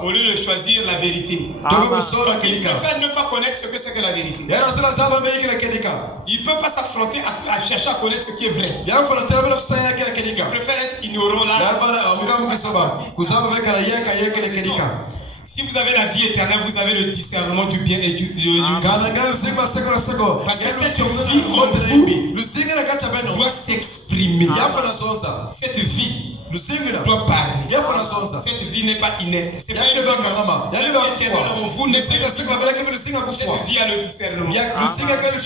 au lieu de choisir la vérité. Ils préfèrent ne pas connaître ce que c'est que la vérité. Ils ne peuvent pas s'affronter à chercher à connaître ce qui est vrai. Ils préfèrent être ignorants là. Si vous avez la vie éternelle, vous avez le discernement du bien et du mal. Parce que cette vie en vous doit s'exprimer. Cette vie doit parler. Cette vie n'est pas inerte. C'est pas une vie en vous. Cette vie a le discernement.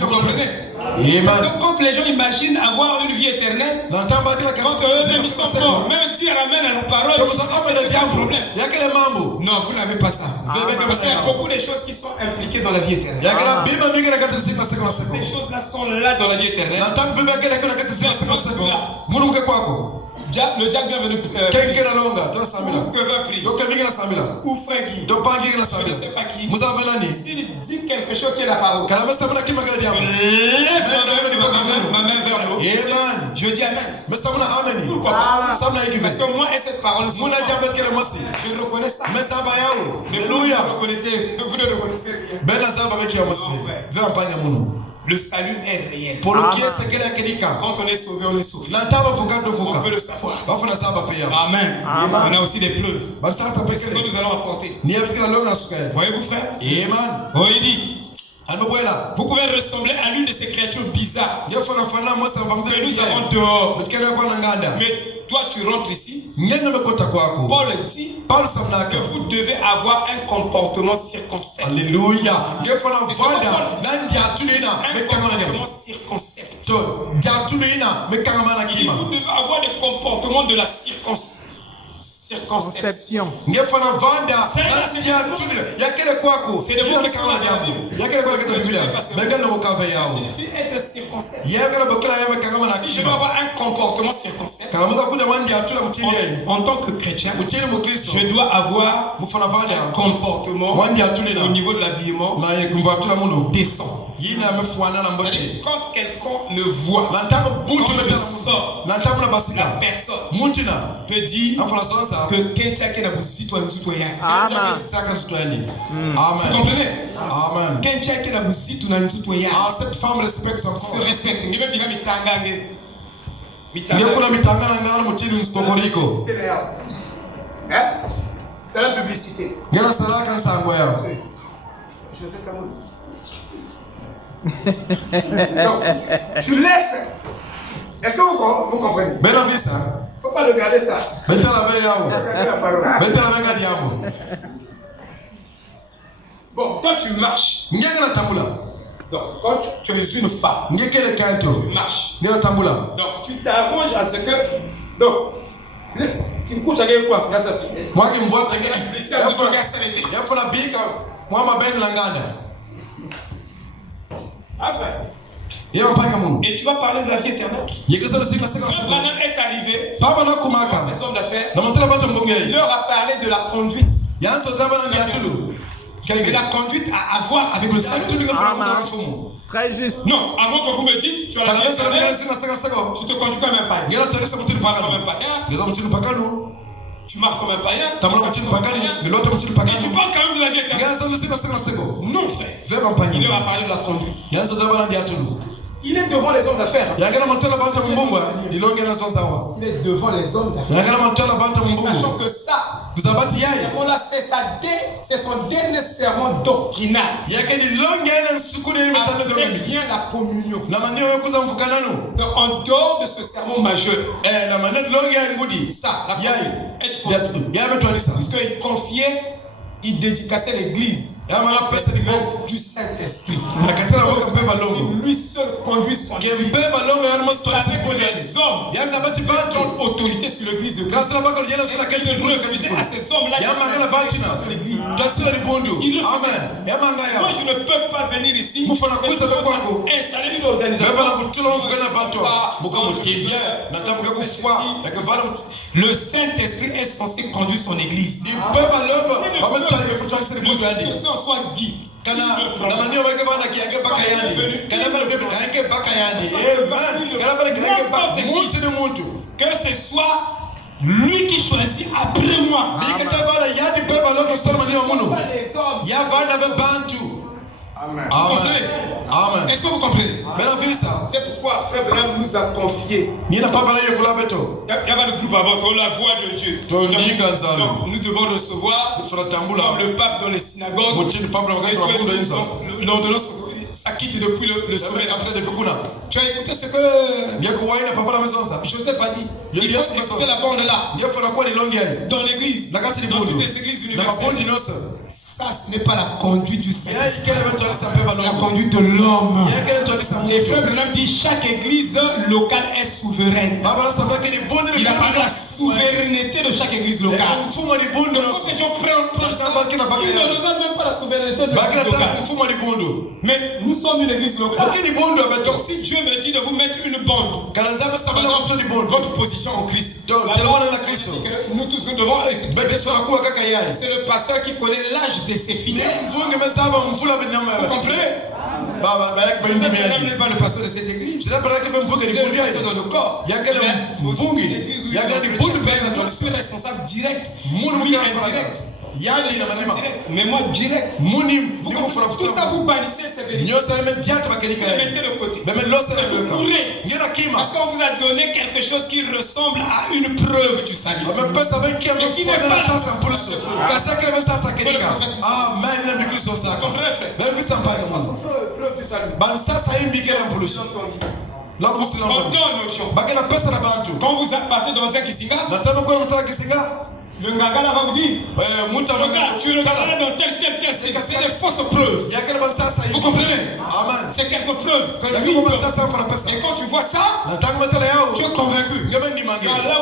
Vous comprenez? Donc quand les gens imaginent avoir une vie éternelle, quand eux-mêmes ils sont morts, même dire amen à la parole, c'est un problème. Non, vous n'avez pas ça. Parce qu'il y a beaucoup de choses qui sont impliquées dans la vie éternelle. Ces choses-là sont là dans la vie éternelle. Le diable vient venir que va prier. Ou frère Guy. Je ne sais pas qui. S'il dit quelque chose qui est la parole, lève ma main vers le haut. Je dis amen. Pourquoi pas? Parce que moi et cette parole, je reconnais ça. Mais vous ne reconnaissez rien. Le salut est réel. Quand on est sauvé, on est sauvé. On peut le savoir. Amen. On a aussi des preuves. C'est ce que nous allons apporter. Voyez-vous, frère? Oh, il dit, vous pouvez ressembler à l'une de ces créatures bizarres que nous avons dehors. Mais toi, tu rentres ici. Paul dit que vous devez avoir un comportement circonspect. Alléluia. Un comportement circonspect. Vous devez avoir des comportements de la circonspect. Conception. C'est des mots qui sont dans la Bible. Ça signifie être circonspect. Si je veux avoir un comportement circonspect, en tant que chrétien, je dois avoir un comportement au niveau de l'habillement décent. Quand quelqu'un me voit, quand je sors, la personne peut dire que Kenchake na buzito wa mzuto yake. Vous comprenez? Amen. Kenchake na buzito na mzuto yake. Cette femme respecte son corps. Se respecte. Ngibe bila mitangange. Ngekula mitangana ngana mutini mkokoriko. C'est la publicité. Ngena salaka nsango yao. Je sais comment. Non, tu laisses Est-ce que vous comprenez? Ben la vie ça. Faut pas regarder ça. Ben la veille yao. Ben la veille gadiamo. Bon, toi tu marches. N'yanga na tambula. Donc, quand tu es une femme, tu marches. Donc, tu t'arranges à ce que. Donc, tu couches avec quoi? Moi qui me vois, il faut la bique. Moi, ma belle langane. Et tu vas parler de la vie éternelle. Quand Branham est arrivé, ces hommes d'affaires, il leur a parlé de la conduite. Et la conduite à avoir avec le salut. Très juste. Non, avant que vous me dites, tu as la vie éternelle, tu te conduis comme un païen. Tu marches comme un païen. Et tu parles quand même de la vie éternelle. Non, frère. Il leur a parlé de la conduite. Il est devant les hommes d'affaires. Il est devant les hommes d'affaires. Sachant que ça, c'est son dernier serment doctrinal. Après vient la communion. Donc, en dehors de ce serment majeur, ça, la communion, parce qu'il confiait, il dédicaçait l'église du Saint-Esprit. Lui seul conduit son église. Avec les hommes qui ont autorité sur l'église de Christ. Il refusait à ces hommes-là l'église. Moi, je ne peux pas venir ici installer une organisation. Le Saint-Esprit est censé conduire son église. Soit dit. Que ce soit lui qui choisit après moi. Amen. Amen. Est-ce que vous comprenez? C'est pourquoi Frère Branham nous a confié. Il y a pas le groupe avant, la voix de Dieu. Donc, nous devons recevoir comme le pape dans les synagogues. L'ordonnance, ça quitte depuis le sommet. Tu as écouté ce que Joseph a dit? Il faut écouter la bande là. Dans l'église. Dans toutes les églises universelles. Ça, ce n'est pas la conduite du Seigneur. C'est la conduite de l'homme. Et Frère Branham dit chaque église locale est souveraine. Il a parlé de la souveraineté de chaque église locale. Donc, les gens prennent ça. Ils ne regardent même pas la souveraineté de l'église locale. Mais nous sommes une église locale. Donc, si Dieu me dit de vous mettre une bande, votre position en Christ, nous tous nous devons écouter. C'est le pasteur qui connaît l'âge de ses fidèles. Vous comprenez? Vous n'est pas le pasteur de cette église. Il est le pasteur dans le corps. Il est responsable direct ou indirect. Mais moi direct. Tout ça vous bannissez ces vérités. Vous les mettez de côté. Vous courez. Parce qu'on vous a donné quelque chose qui ressemble à une preuve du salut. Mais qui n'est pas la preuve du salut. On donne aux gens. Quand vous partez dans un Kisinga, le Ngangala va vous dire regarde, tu regardes dans tel, c'est des fausses preuves. Vous comprenez? C'est quelques preuves. Et quand tu vois ça, tu es convaincu. Là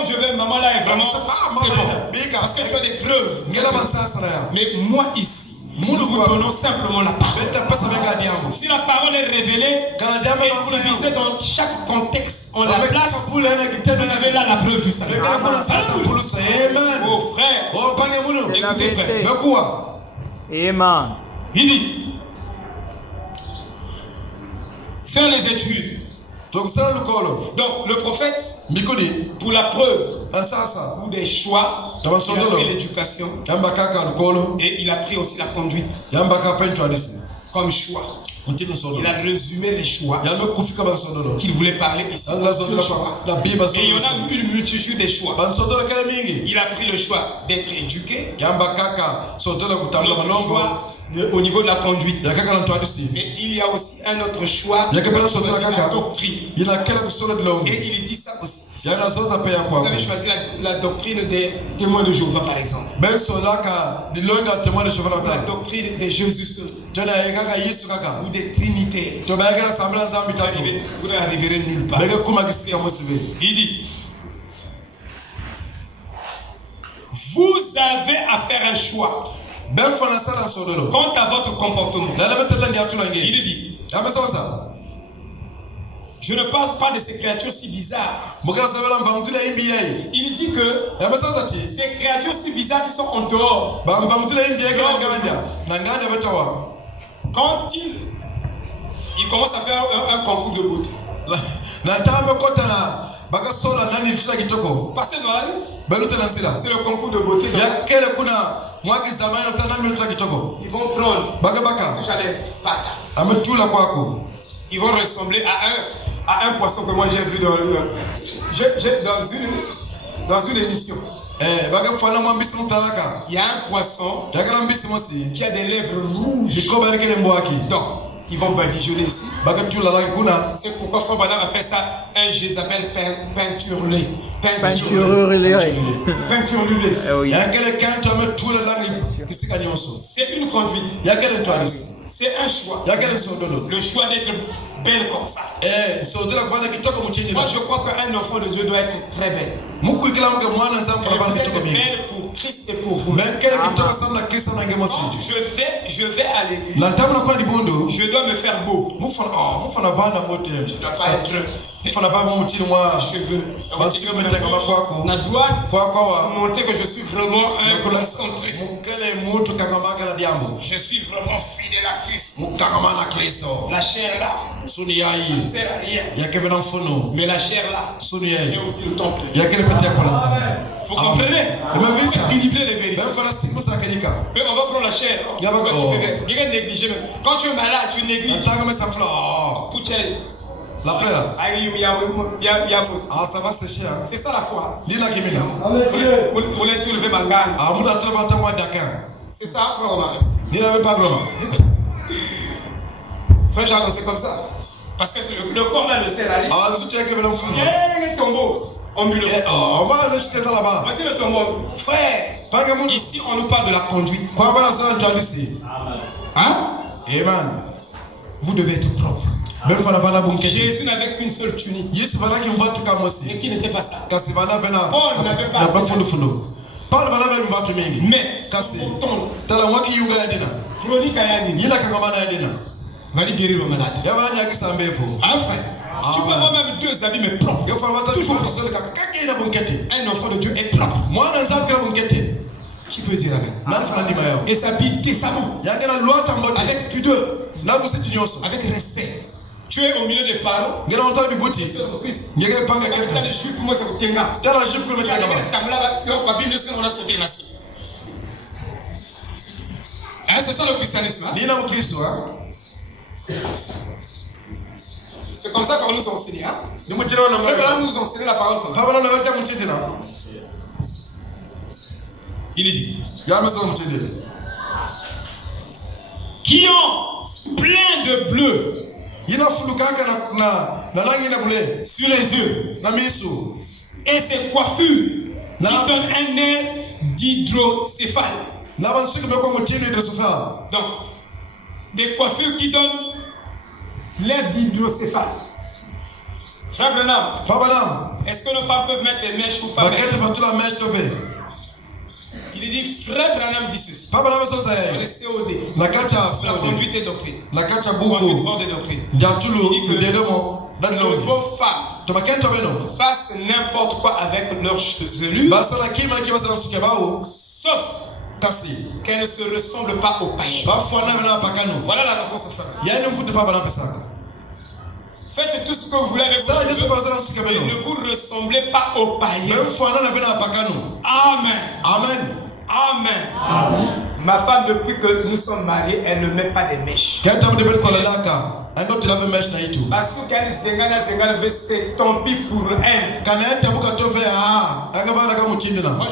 où je vais, maman là est vraiment, c'est bon. Parce que tu as des preuves. Mais moi ici, nous vous donnons simplement la parole. Si la parole est révélée et divisée dans chaque contexte, on la place, vous avez là la preuve du salut. Oh frère, écoutez frère. Amen. Il dit, faire les études. Donc le prophète, pour la preuve ou des choix, il a pris l'éducation et il a pris aussi la conduite comme choix. Il a résumé les choix qu'il voulait parler ici. Et il y en a une multitude de choix. Il a pris le choix d'être éduqué. Au niveau de la conduite. Mais il y a aussi un autre choix de la doctrine. Et il dit ça aussi. Vous avez choisi la doctrine des témoins de Jéhovah, par exemple. La doctrine de Jésus ou des Trinités. Vous n'arriverez nulle part. Il dit: vous avez à faire un choix quant à votre comportement. Il dit: je ne parle pas de ces créatures si bizarres. Il dit que ces créatures si bizarres qui sont en dehors, quand il commence à faire un concours de beauté. Passez c'est le concours de beauté. Ils vont prendre ils vont ressembler à un poisson que moi j'ai vu dans une émission. Il y a un poisson qui a des lèvres rouges. Donc, ils vont badigeonner ici. C'est pourquoi Frère Branham appelle ça un Jézabel peinturlé. C'est une conduite. C'est un choix. Le choix d'être belle comme ça. Moi je crois qu'un enfant de Dieu doit être très belle. Vous êtes belle pour Christ et pour vous. Je vais à l'église. Je dois me faire beau. Je ne dois pas être cheveux. La droite pour montrer que je suis vraiment un concentré. Je suis vraiment fidèle à Christ. La chair là, ça ne sert à rien. Mais la chair là, il y a aussi le temple. Vous comprenez? Vous équilibrez les vérités. Mais on va prendre la chair. Regarde négliger même. Quand tu es malade, tu négliges. La plaie là. Ça va sécher. C'est ça la foi. Vous voulez tout lever ma gagne. C'est ça, frère Omar. Frère Jean, c'est comme ça. Parce que le corps là ne sert à rien. Il y a un tombeau ambulatoire. On va aller jeter ça là-bas. Voici le tombeau. Frère, ici on nous parle de la conduite. Hein? Amen. Vous devez être propre. Jésus n'avait qu'une seule tunique. Et qui n'était pas ça. Paul n'avait pas ça. Mais chronique va guérir le malade. Ah frère, tu peux avoir même deux habits mais propres. Toujours propre. Un enfant de Dieu est propre. Qui peut dire amen? Et s'habille décemment. Avec pudeur. Avec respect. Tu es au milieu des parents. Tu c'est ça le christianisme. C'est comme ça qu'on nous enseigne. Nous enseigne la parole comme ça. Il est dit qui ont plein de bleu sur les yeux et ces coiffures qui donnent un air d'hydrocéphale. Donc, des coiffures qui donnent l'air d'hydrocéphale. Frère Branham, est-ce que nos femmes peuvent mettre des mèches ou pas? Il dit, Frère Branham dit ceci. Dans le COD, la conduite et doctrine. Conduite hors des doctrines. Il dit que vos femmes fassent n'importe quoi avec leurs chevelures, sauf qu'elles ne se ressemblent pas aux païens. Voilà la réponse au frère. Faites tout ce que vous voulez avec vos cheveux, mais ne vous ressemblez pas aux païens. Amen. Amen. Amen. Amen. Ma femme, depuis que nous sommes mariés, elle ne met pas des mèches. Parce que quand c'est tant pis pour elle. Moi,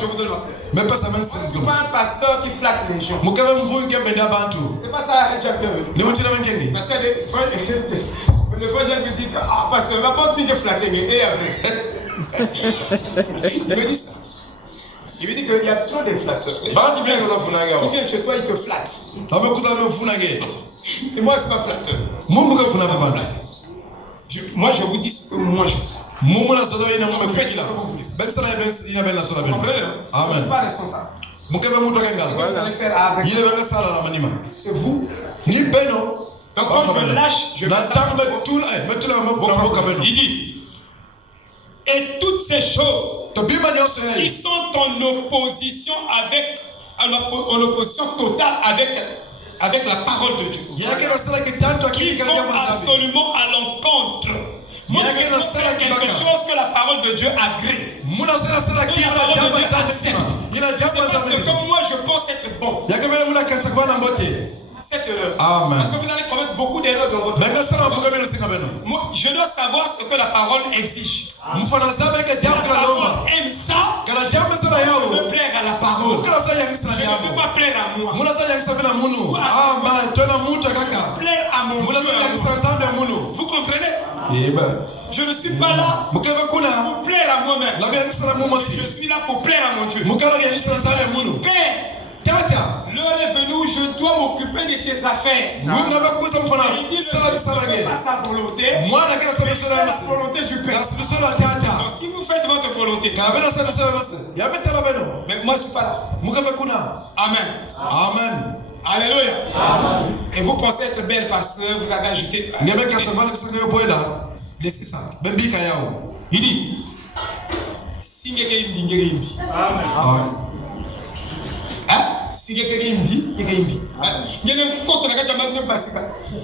je vous donne ma place. Je ne suis pas un pasteur qui flatte les gens. C'est pas ça, parce que des fois, je me dis que, ah, pasteur, va pas tout flatter. Et après. Il me dit ça. Il me dit qu'il y a trop de flatteurs. Il vient chez toi, il te flatte. Et moi, c'est pas flatteur. Moi, je vous dis ce que moi je fais. Vous faites ce que vous voulez. Je ne suis pas responsable. Vous allez faire avec. C'est vous. Donc quand je lâche, je fais ça. Il dit, et toutes ces choses qui sont en opposition en opposition totale avec la parole de Dieu, qui vont absolument à l'encontre. Moi, je vais faire quelque chose que la parole de Dieu agrée. Que la parole de Dieu accepte. C'est parce que moi je pense être bon. Cette erreur. Amen. Parce que vous allez commettre beaucoup d'erreurs dans votre vie. Moi, je dois savoir ce que la parole exige. La parole aime ça. Je veux plaire à la parole. Je ne veux pas plaire à moi. Plaire à mon Dieu. Vous comprenez? Je ne suis pas là pour plaire à moi-même. Je suis là pour plaire à mon Dieu. Père, l'heure est venue où je dois m'occuper de tes affaires. Il dit, je ne fais pas sa volonté. Je fais la volonté du Père. Donc si vous faites votre volonté, mais moi je ne suis pas là. Amen. Amen. Alléluia. Et vous pensez être belle parce que vous avez ajouté. Laissez ça. Il dit,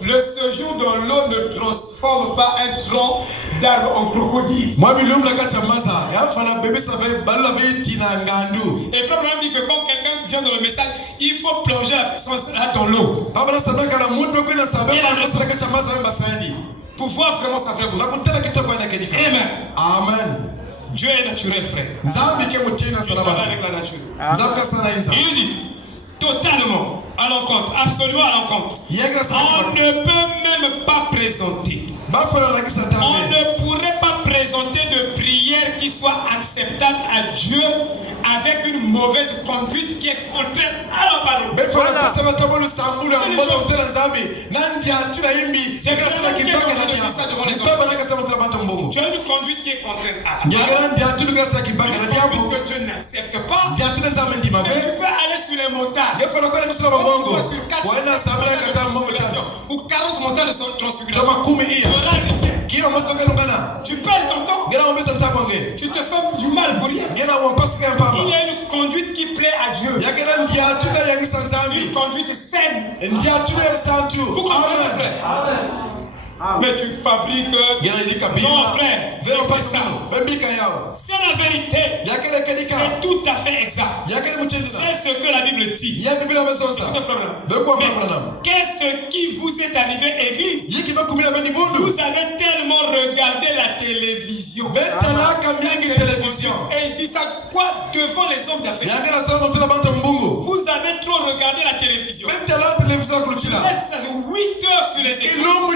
le séjour dans l'eau ne transforme pas un tronc d'arbre en crocodile. Et Abraham dit que quand quelqu'un vient dans le message, il faut plonger la personne là dans l'eau. Pour voir vraiment sa vraie beauté. Amen. Amen. Dieu est naturel, frère. Il parle avec la nature. Il dit totalement à l'encontre, absolument à l'encontre. On ne peut même pas présenter. On ne pourrait pas présenter de prière qui soit acceptable à Dieu avec une mauvaise conduite qui est contraire à la parole. Tu as une conduite qui est contraire à la parole. Une conduite que Dieu n'accepte pas. Mais tu peux aller sur les montagnes. Ou 40 montagnes de transfiguration. Tu perds ton temps. Tu te fais du mal pour rien. Il y a une conduite qui plaît à Dieu. Une conduite saine. Vous comprenez, frère? Mais tu fabriques. Non, frère. C'est la vérité. C'est tout à fait exact. C'est ce que la Bible dit. Mais qu'est-ce qui vous est arrivé, Église? Vous avez tellement regardé la télévision. Et il dit ça quoi devant les hommes d'affaires? Vous avez trop regardé la télévision. 8 heures sur les écrans.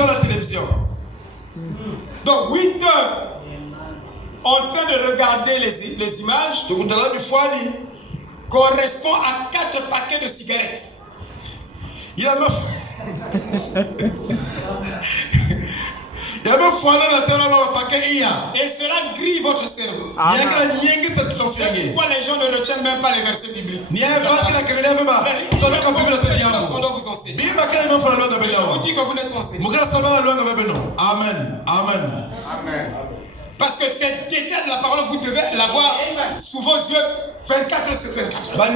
La télévision. Donc 8 heures en train de regarder les images correspond à 4 paquets de cigarettes. Et cela grille votre cerveau. C'est pourquoi les gens ne retiennent même pas les versets bibliques. On doit vous enseigner. On vous dit que vous n'êtes pas enseigné. Amen. Amen. Amen. Parce que cette détail de la parole, vous devez l'avoir sous vos yeux 24 heures sur 24. Il y a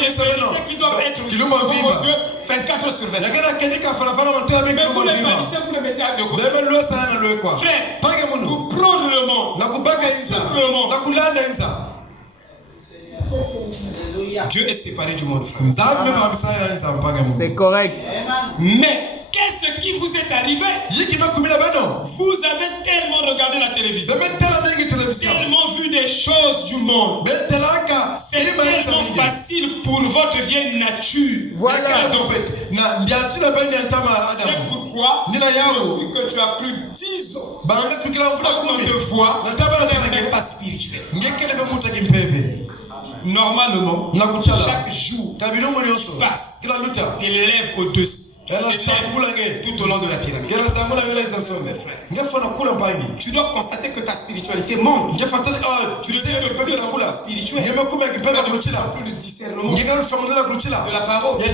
des vérités qui doivent être sous vos yeux 24 heures sur 24. Mais vous les bannissez, vous les mettez à deux côtés. Frère, vous prônez le monde. Vous souffrez le monde. Dieu est séparé du monde, frère. C'est correct. Mais qu'est-ce qui vous est arrivé? Vous avez tellement regardé la télévision, tellement vu des choses du monde. C'est tellement facile pour votre vieille nature. Voilà. C'est pourquoi, depuis que tu as plus 10 ans, quand on te voit, tu n'es même pas spirituel. Normalement, chaque jour qui passe, tu lèves au-dessus. Tout au long de la pyramide. Tu dois constater que ta spiritualité monte. Tu sais que plus spirituel, plus de discernement de la parole. Il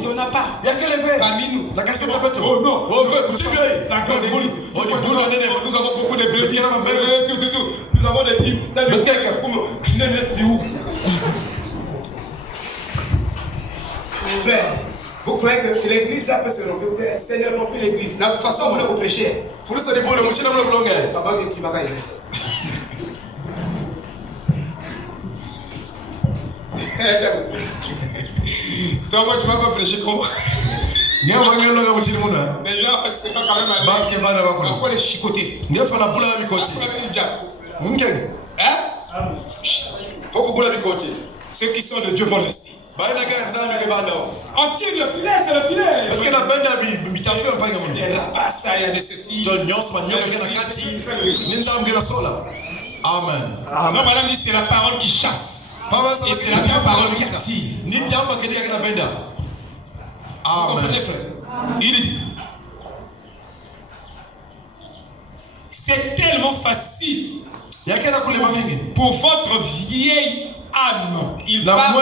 n'y en a pas parmi nous. Oh non, la grande église. Nous avons beaucoup de brebis. Nous avons des dîmes. Frère, vous croyez que l'église là peut se remplir? Le Seigneur remplit l'église. De toute façon, vous voulez prêcher. Toi, moi, tu ne vas pas prêcher comment? Les gens, c'est pas quand même il faut les chicoter. Il faut ceux qui sont de Dieu vont rester. On tire le filet, c'est le filet. Parce que la bande a il y a il y a des ceci. Amen. Non, madame dit c'est la parole qui chasse. Et c'est la même parole qui attire. Vous comprenez, frère? Il dit c'est tellement facile pour votre vieille âme. Il parle.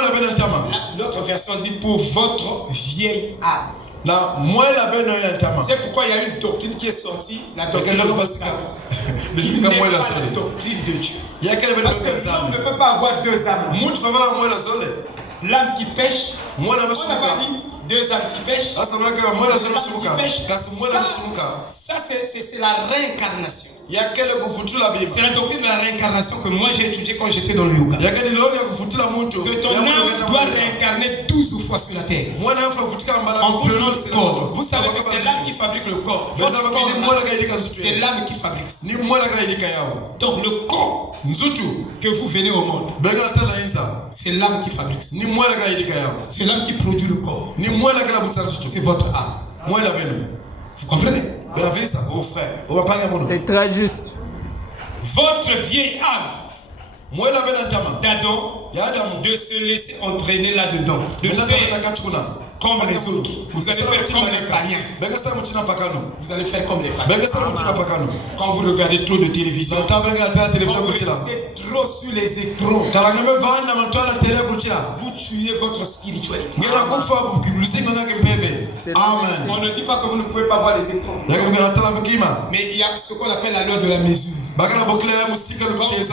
L'autre version dit pour votre vieille âme. C'est pourquoi il y a une doctrine qui est sortie, la doctrine de Dieu. Il n'est pas la doctrine de Dieu. Parce que l'homme ne peut pas avoir deux âmes. L'âme qui pêche, on n'a pas dit deux âmes qui pêchent. Ça c'est la réincarnation. C'est la doctrine de la réincarnation que moi j'ai étudiée quand j'étais dans le yoga. Que ton âme doit réincarner 12 fois sur la terre en prenant le corps. Vous savez que c'est l'âme qui fabrique le corps. C'est l'âme qui fabrique. Donc le corps que vous venez au monde, c'est l'âme qui fabrique. C'est l'âme qui produit le corps. C'est votre âme. Vous comprenez? Oh frère, c'est très juste. Votre vieille âme d'Adam, de se laisser entraîner là-dedans, de faire comme les autres. Vous allez faire comme les païens. Vous allez faire comme les païens. Quand vous regardez trop de télévision, quand vous restez trop sur les écrans, vous tuez votre spiritualité. Amen. On ne dit pas que vous ne pouvez pas voir les écrans. Mais il y a ce qu'on appelle la loi de la mesure. Quand vous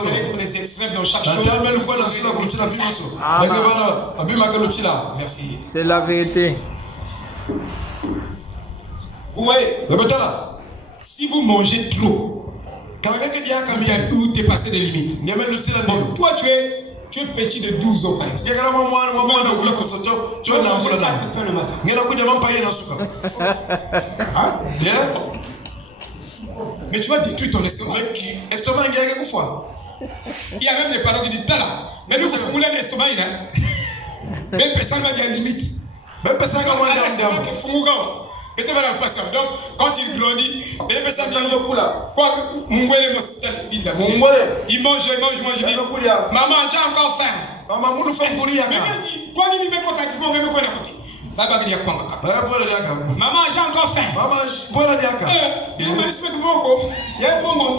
allez pour les extrêmes dans chaque chose, merci. C'est la vérité. Vous voyez, si vous mangez trop, vous dépassez des limites. Bon, toi tu es petit de 12 ans par exemple. Tu vas manger 4 pains le matin. Hein? Mais tu vas détruire ton estomac. Il y a même les parents qui disent Tala, mais nous vous voulez un estomac, même personne va dire limite. Même personne va dire donc, quand il grandit, les personnes disent quoi, il mange, il dit maman, j'ai encore faim. Mais quoi, il dit, mais quand il faut me à côté. Maman, j'ai encore faim. Il y a un bon moment.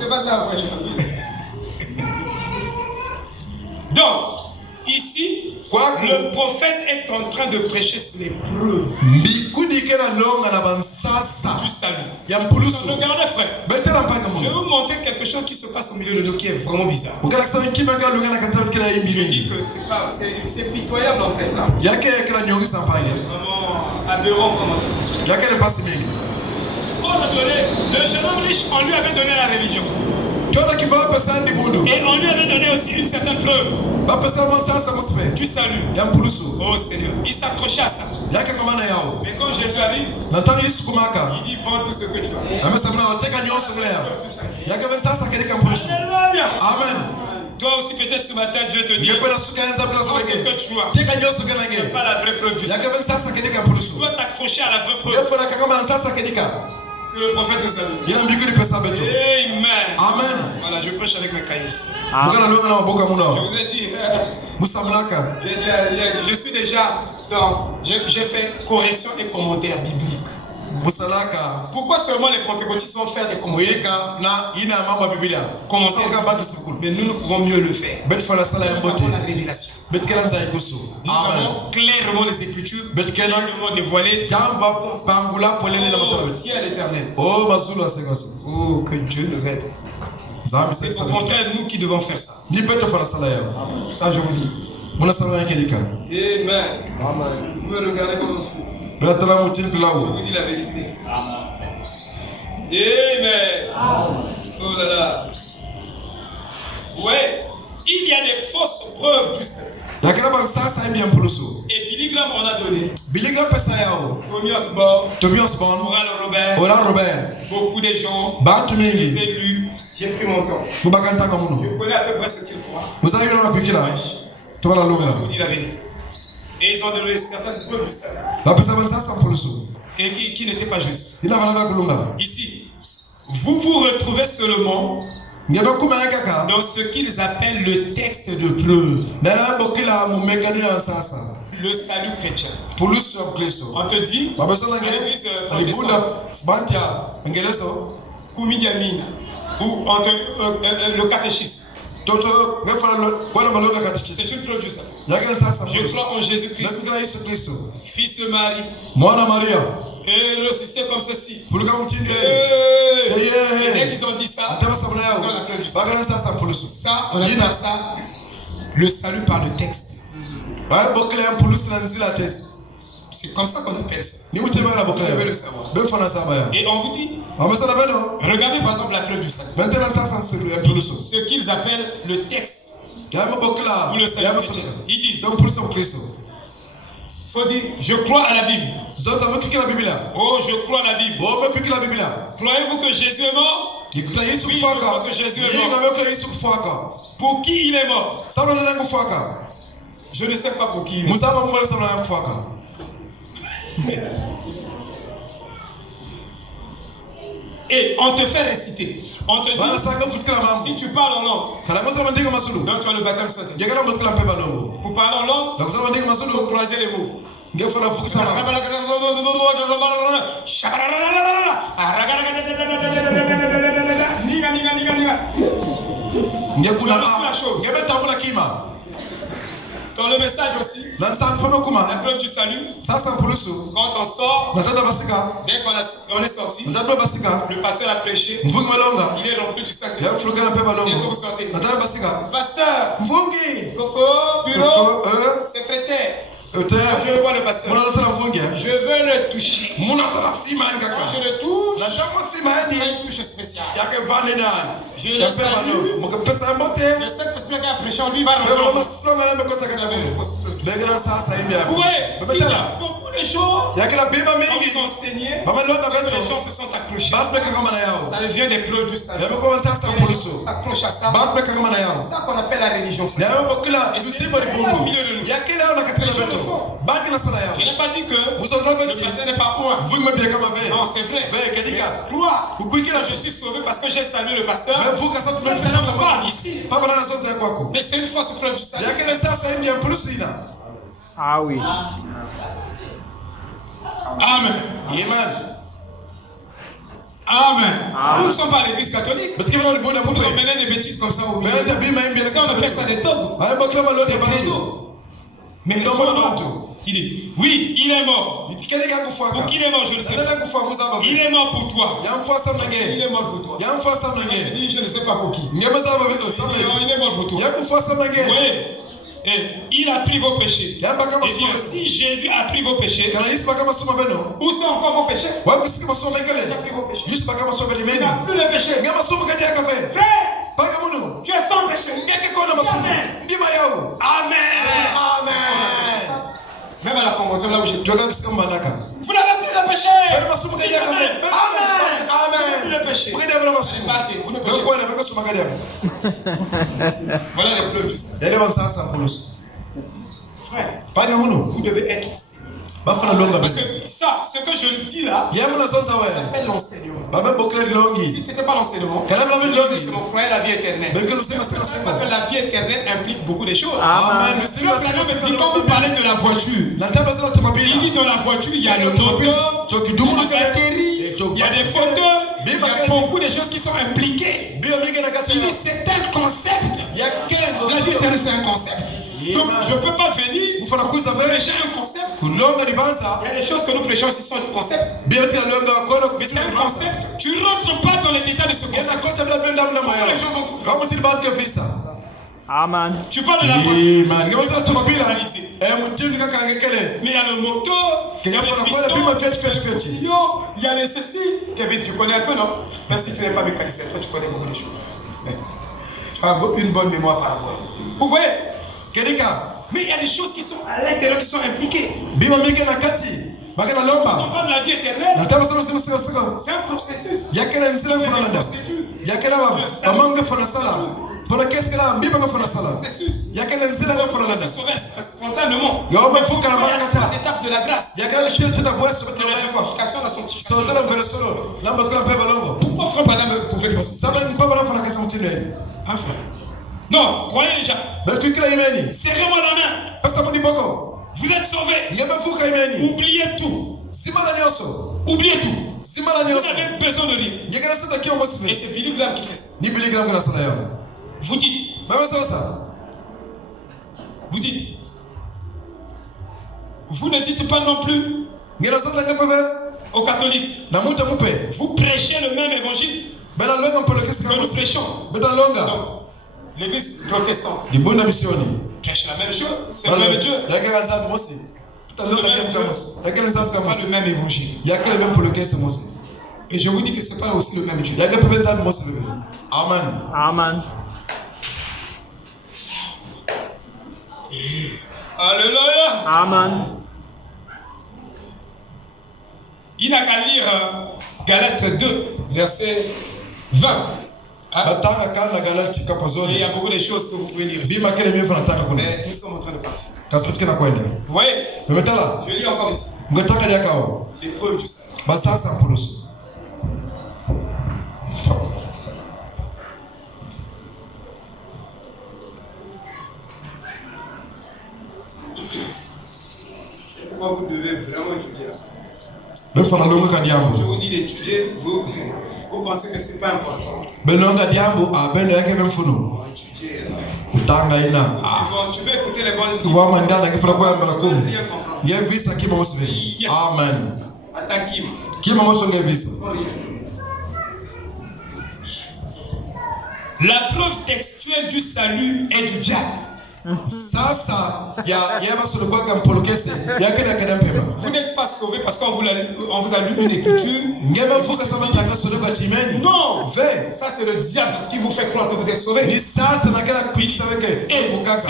C'est pas ça. Donc, ici, le prophète est en train de prêcher sur les preuves du salut. Regardez, frère. Je vais vous montrer quelque chose qui se passe au milieu de nous qui est vraiment bizarre. Je dis que c'est pitoyable en fait. Vraiment aberrant comme on dit. Le jeune homme riche, on lui avait donné la religion. Et on lui avait donné aussi une certaine preuve du salut. Oh Seigneur, il s'accrochait à ça. Mais quand Jésus arrive, il dit vends tout ce que tu as. Amen. Toi aussi peut-être ce matin Dieu te dit vends ce que tu as. C'est pas la vraie preuve du salut. Tu dois t'accrocher à la vraie preuve. Que le prophète nous salue. Amen. Amen. Voilà, je prêche avec mes cahiers. Je vous ai dit, je suis déjà dans. J'ai fait correction et commentaire biblique. Pourquoi seulement les pentecôtistes vont faire des commentaires? Mais nous pouvons mieux le faire. Nous avons la révélation. Nous avons clairement les Écritures, clairement dévoilées au ciel éternel. Oh, que Dieu nous aide. C'est au contraire nous qui devons faire ça. Ça, je vous dis. Amen. Vous me regardez comme un fou. Je vous dis la vérité. Amen. Oh là là. Ouais, il y a des fausses preuves du salut. Et Billy Graham en a donné. Tommy Osborne, Oral Robert, beaucoup de gens, les élus. J'ai pris mon temps. Je connais à peu près ce qu'ils croient. Je vous dis la vérité. Et ils ont donné certaines preuves du salut. Et qui n'étaient pas justes. Ici, vous vous retrouvez seulement dans ce qu'ils appellent le texte de preuve. Le salut chrétien. On te dit, à l'église Kumidiamina, ou le catéchisme. C'est une preuve du salut. Je crois en Jésus-Christ, fils de Marie. Et ressuscité comme ceci. Et dès qu'ils ont dit ça, ils ont la preuve du salut. Ça, on appelle ça le salut par le texte. C'est comme ça qu'on appelle ça. Vous devez le savoir. Et on vous dit, regardez par exemple la preuve du salut. Ce qu'ils appellent le texte. Ou le salut chrétien. Ils disent, faut dire, je crois à la Bible. Oh, je crois à la Bible. Croyez-vous que Jésus est mort? Oui, je crois que Jésus est mort. Pour qui il est mort? Je ne sais pas pour qui il est mort. Et on te fait réciter. On te dit, si tu parles en langue, donc tu as le baptême Saint-Esprit. Pour parler en langue, il faut croiser les mots. Dans le message aussi, la preuve du salut, quand on sort, dès qu'on est sorti, le pasteur a prêché, il est rempli du Saint-Esprit. Dès que vous sortez, pasteur, Coco, bureau, secrétaire, je veux voir le pasteur. Je veux le toucher. Quand je le touche, c'est une touche spéciale. Je le salue. Le Saint-Esprit qui a prêché en lui va revenir. Oui, il y a beaucoup de choses qui sont enseignées. Les gens se sont accrochés. Ça devient des preuves du salut. On s'accroche à ça. C'est ça qu'on appelle la religion. Et c'est au milieu de nous. Je n'ai pas dit que le passé n'est pas moi. Non, c'est vrai. Mais crois que je suis sauvé parce que j'ai salué le pasteur. Ici. Mais c'est une fausse preuve du salut. Ah oui. Amen. Amen. Nous ne sommes pas à l'église catholique. Vous menez des bêtises comme ça au milieu. Ça, on appelle ça des dogmes. Des credos. Mais le il dit, oui, il est mort. Pour qui il est mort, je ne sais pas. Il est mort pour toi. Il est mort pour toi. Il dit, je ne sais pas pour qui. Il est mort pour toi. Oui. Et il a pris vos péchés. Et bien, si Jésus a pris vos péchés, où sont encore vos péchés? Il n'a pris vos péchés. Il n'a plus de péchés. Frère, Amen. Même à la convention là où j'étais. Vous n'avez plus de péché. Amen. Vous n'avez plus de péché. Vous ne péchez pas. Voilà les preuves du salut. Frère, vous devez être parce que ça, ce que je dis là, ça s'appelle l'enseignement. Si ce n'était pas l'enseignement, c'est mon croyant la vie éternelle. Parce que la vie éternelle implique beaucoup de choses. Amen. Me dit, quand vous parlez de la voiture, il dit dans la voiture, il y a le moteur, il y a la batterie, il y a des fauteuils, il y a beaucoup de choses qui sont impliquées. Il dit, c'est un concept. La vie éternelle, c'est un concept. Donc je ne peux pas venir prêcher un concept. Il y a des choses que nous prêchons ici sont des concepts. Mais c'est un concept. Tu ne rentres pas dans les détails de ce concept. Les gens vont comprendre. Amen. Tu parles de la voiture. Mais il y a le moteur, il y a les pistons, il y a les ceci. Kevin, tu connais un peu, non? Même si tu n'es pas mécanicien, toi tu connais beaucoup de choses. Tu as une bonne mémoire par rapport. Vous voyez? Mais il y a des choses qui sont à l'intérieur qui sont impliquées. On parle de la vie éternelle. C'est un processus. Il y a spontanément. Il y a les étapes de la grâce. Il y a la sanctification, la sanctification. Pourquoi frère Branham ne pouvait pas? Non, croyez déjà. Serrez-moi la main. Vous êtes sauvés. Oubliez tout. Oubliez tout. Vous n'avez besoin de rien. Et c'est Billy Graham qui fait ça. Vous dites. Vous ne dites pas non plus aux catholiques. Vous prêchez le même évangile que nous prêchons. L'église protestante prêche la même chose, c'est le même Dieu. Pas le même évangile. Et je vous dis que ce n'est pas aussi le même Dieu. Amen. Amen. Alléluia. Amen. Il n'a qu'à lire Galates 2, verset 20. Hein? Il y a beaucoup de choses que vous pouvez lire ici. Mais nous sommes en train de partir. Vous voyez? Je lis encore ici. Les preuves du salut. C'est pourquoi vous devez vraiment étudier. Je vous dis d'étudier, vous pensez que ce n'est pas important. Tu peux écouter les bonnes idées. Amen. La preuve textuelle du salut est du diable. Vous n'êtes pas sauvé parce qu'on vous a lu une écriture. Non, ça c'est le diable qui vous fait croire que vous êtes sauvé. Et c'est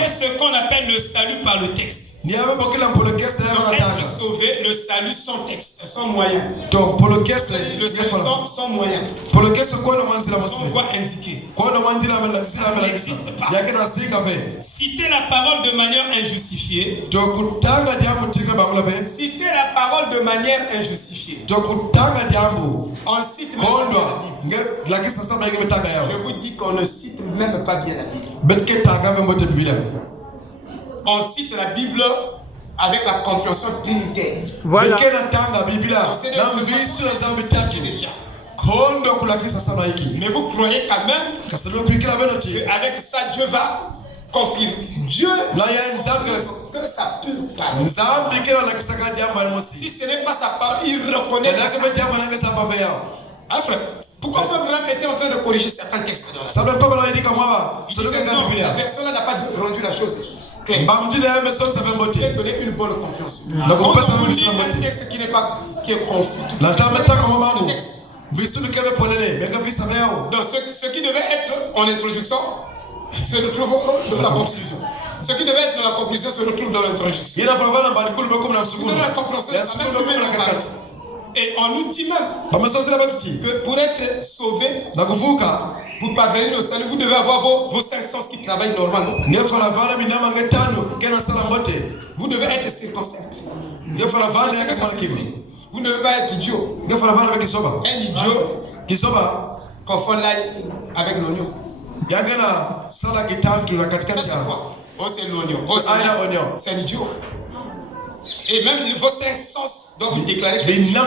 ce qu'on appelle le salut par le texte. Pour être sauvé, le salut sans texte, sans moyen. Le salut sans moyen. Sans voie indiquée. Ça n'existe pas. Citer la parole de manière injustifiée. Citer la parole de manière injustifiée. On cite je vous dis qu'on ne cite même pas bien la Bible. On cite la Bible avec la compréhension trinitaire. Voilà. Mais vous croyez quand même qu'avec ça Dieu va confirmer. Dieu que ça peut parler. Si ce n'est pas sa parole, il reconnaît. Ah frère, pourquoi Frère Branham était en train de corriger certains textes dans la Bible? La personne n'a pas rendu la chose. Il a donné une bonne compréhension. Quand on vous dit un texte qui est confus, donc ce qui devait être en introduction se retrouve dans la conclusion. Ce qui devait être dans la conclusion se retrouve dans l'introduction. Vous avez la compréhension, et on nous dit même que pour être sauvé, pour parvenir au salut, vous devez avoir vos 5 sens qui travaillent normalement. Vous devez être circonspect. Vous ne devez pas être idiot. Un idiot confond l'ail avec l'oignon. Ça c'est quoi? Oh, c'est l'oignon. Oh, c'est un idiot. Et même vos 5 sens doivent vous déclarer que sinon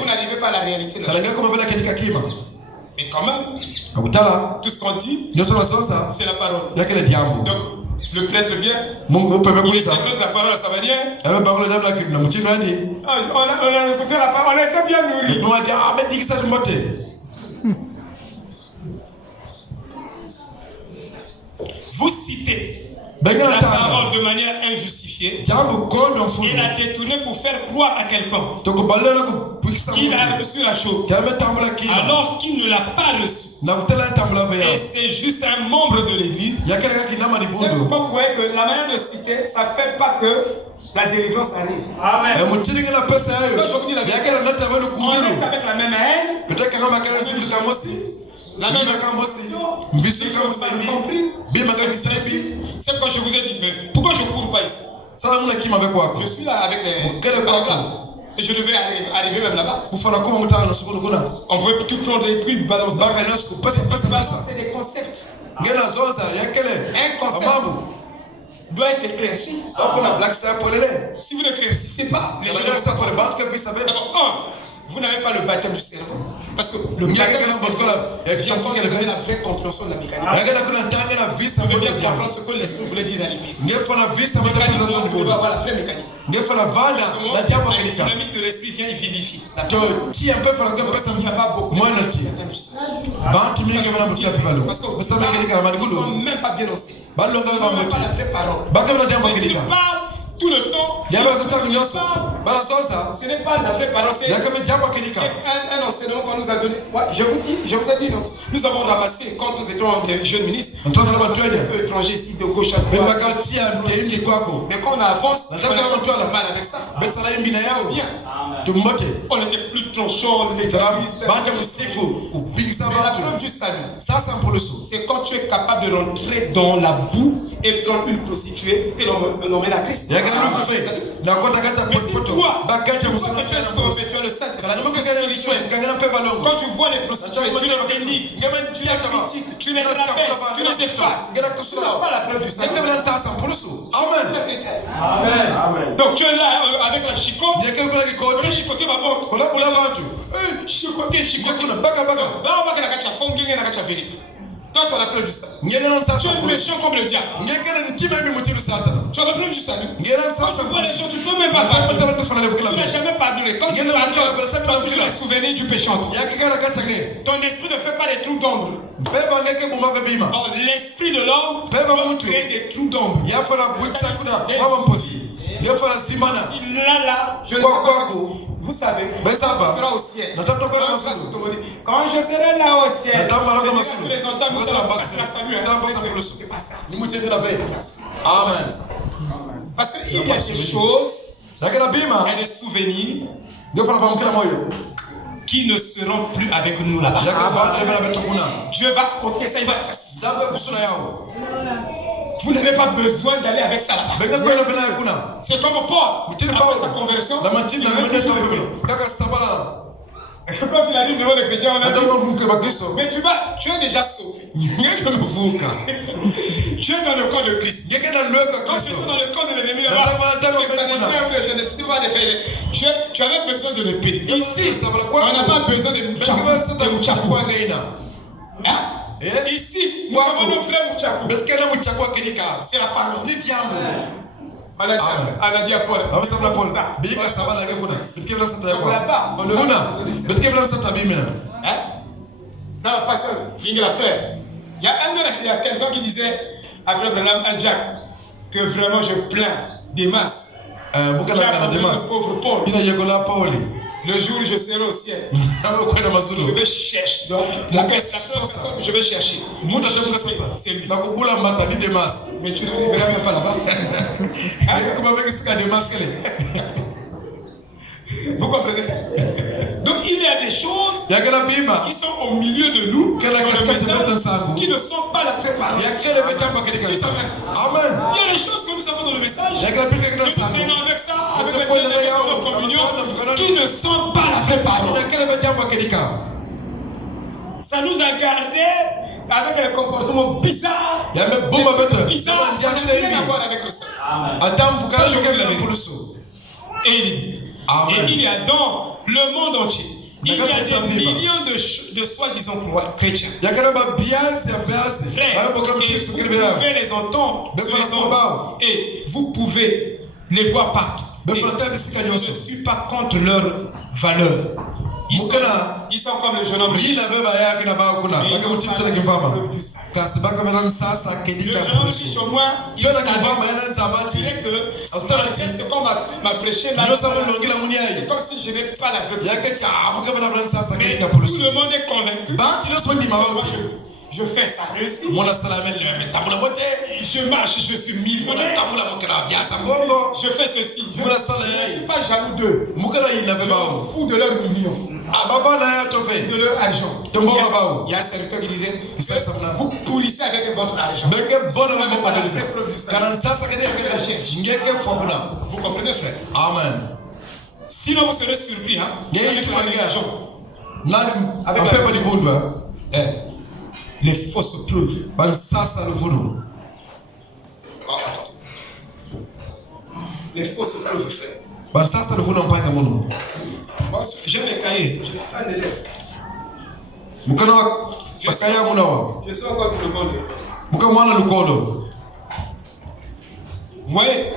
vous n'arrivez pas à la réalité. Mais quand même, tout ce qu'on dit, c'est la parole. Donc, le prêtre vient, il interprète la parole, ça va dire. On a écouté la parole, on a été bien nourris. Vous citez la parole de manière injustifiée et la détourner pour faire croire à quelqu'un qu'il a reçu la chose alors qu'il ne l'a pas reçu. Et c'est juste un membre de l'église. C'est pourquoi vous voyez que la manière de citer, ça ne fait pas que la délivrance arrive. Amen. Je vous dis la vérité. On reste avec la même haine, la même comprise. C'est pourquoi je vous ai dit, mais pourquoi je ne cours pas ici? Je suis là avec les paragraphes. Et je devais arriver même là-bas. On pouvait tout prendre et puis balancer. C'est des concepts. Un concept doit être éclairci. Si vous ne l'éclaircissez pas, les gens ne vont pas. D'abord, vous n'avez pas le baptême du cerveau. Parce que le baptême du cerveau vient quand vous avez la vraie compréhension de la mécanique. Vous devez bien comprendre ce que l'esprit voulait dire à l'église. Vous devez avoir la vraie mécanique. La dynamique de l'esprit vient et vivifie. Il n'y a pas beaucoup de baptême du cerveau. Parce que nous ne sommes même pas bien enseignés. Nous n'avons pas la vraie parole. Il parle tout le temps. Ce n'est pas la vraie parole. C'est un enseignement qu'on nous a donné. Ouais, je vous ai dit, non. Nous avons ramassé, quand nous étions des jeunes ministres, nous avons fait étrangers ici de gauche à droite. Mais quand on avance, on a mal avec ça. Bien. On n'était plus tranchant, mais la preuve du salut, c'est quand tu es capable de rentrer dans la boue et prendre une prostituée et l'emmener à Christ. Mais si toi, tu es sauvé, tu as le Saint-Esprit, quand tu vois les prostituées, tu les dénigres, tu les critiques, tu les rabaisses, tu les effaces. Tu n'as pas la preuve du salut. Amen. Donc tu es là avec la chicote, le chicoté va bon. Chicoté. Toi, tu as la preuve du salut. Tu es méchant comme le diable. Tu as la preuve du salut. Quand tu vois les gens, tu ne peux même pas pardonner. Tu n'as jamais pardonné. Quand tu pardonnes, tu as souvenir du péché en toi. Ton esprit ne fait pas des trous d'ombre. Or, l'esprit de l'homme peut créer des trous d'ombre. Vous savez, quand tu seras au ciel, quand je serai là au ciel, les entends, c'est pas ça. Amen. Parce qu'il y a des choses, il y a des souvenirs qui ne seront plus avec nous là-bas. Dieu va ôter ça, il va effacer ça. Vous n'avez pas besoin d'aller avec ça là-bas. C'est comme Paul, après sa conversion, quand il arrive devant les chrétiens, on a dit, mais tu es déjà sauvé. Tu es dans le camp de Christ. Quand tu es dans le camp de l'ennemi là-bas, tu avais besoin de l'épée. Ici, on n'a pas besoin de mouchakou. Ici, nous avons nos vrais mouchakou. C'est la parole. On a dit à Paul. Non, pasteur, il y a quelqu'un qui disait à Frère Branham, un Jack, que vraiment je plains des masses. Le pauvre Paul. Le jour où je serai au ciel, je vais chercher. Donc, la personne que je vais chercher, c'est lui. Mais tu ne le verras même pas là-bas. Vous comprenez? Donc il y a des choses qui sont au milieu de nous, qui ne sont pas la vraie parole. Amen. Il y a des choses que nous avons dans le message, que nous prenons avec ça, avec les communion, qui ne sont pas la vraie parole. Ça nous a gardé avec les comportements bizarres. Ça n'a rien à voir avec le sang. Et il dit. Amen. Et il y a dans le monde entier, il y a des millions de soi-disant chrétiens. Frères, et vous pouvez les entendre, et vous pouvez les voir partout. Et je ne suis pas contre leur valeur. Ils sont comme le jeune homme. Le jeune homme riche au moins, il dirait que ce qu'on m'a prêché là, c'est comme si je n'ai pas la vérité. Mais tout le monde est convaincu. Je fais ça réussit. Je marche, je suis millionnaire. Je fais ceci. Je ne suis pas jaloux d'eux. Je me fous de leur million. De leur argent. Il y a un serviteur qui disait, vous pourrissez avec votre argent. Vous comprenez, frère? Amen. Sinon vous serez surpris. Avec les fausses preuves. Les fausses preuves, frère. J'aime les cahiers. Je suis un élève. Je suis encore sur le monde. Vous voyez?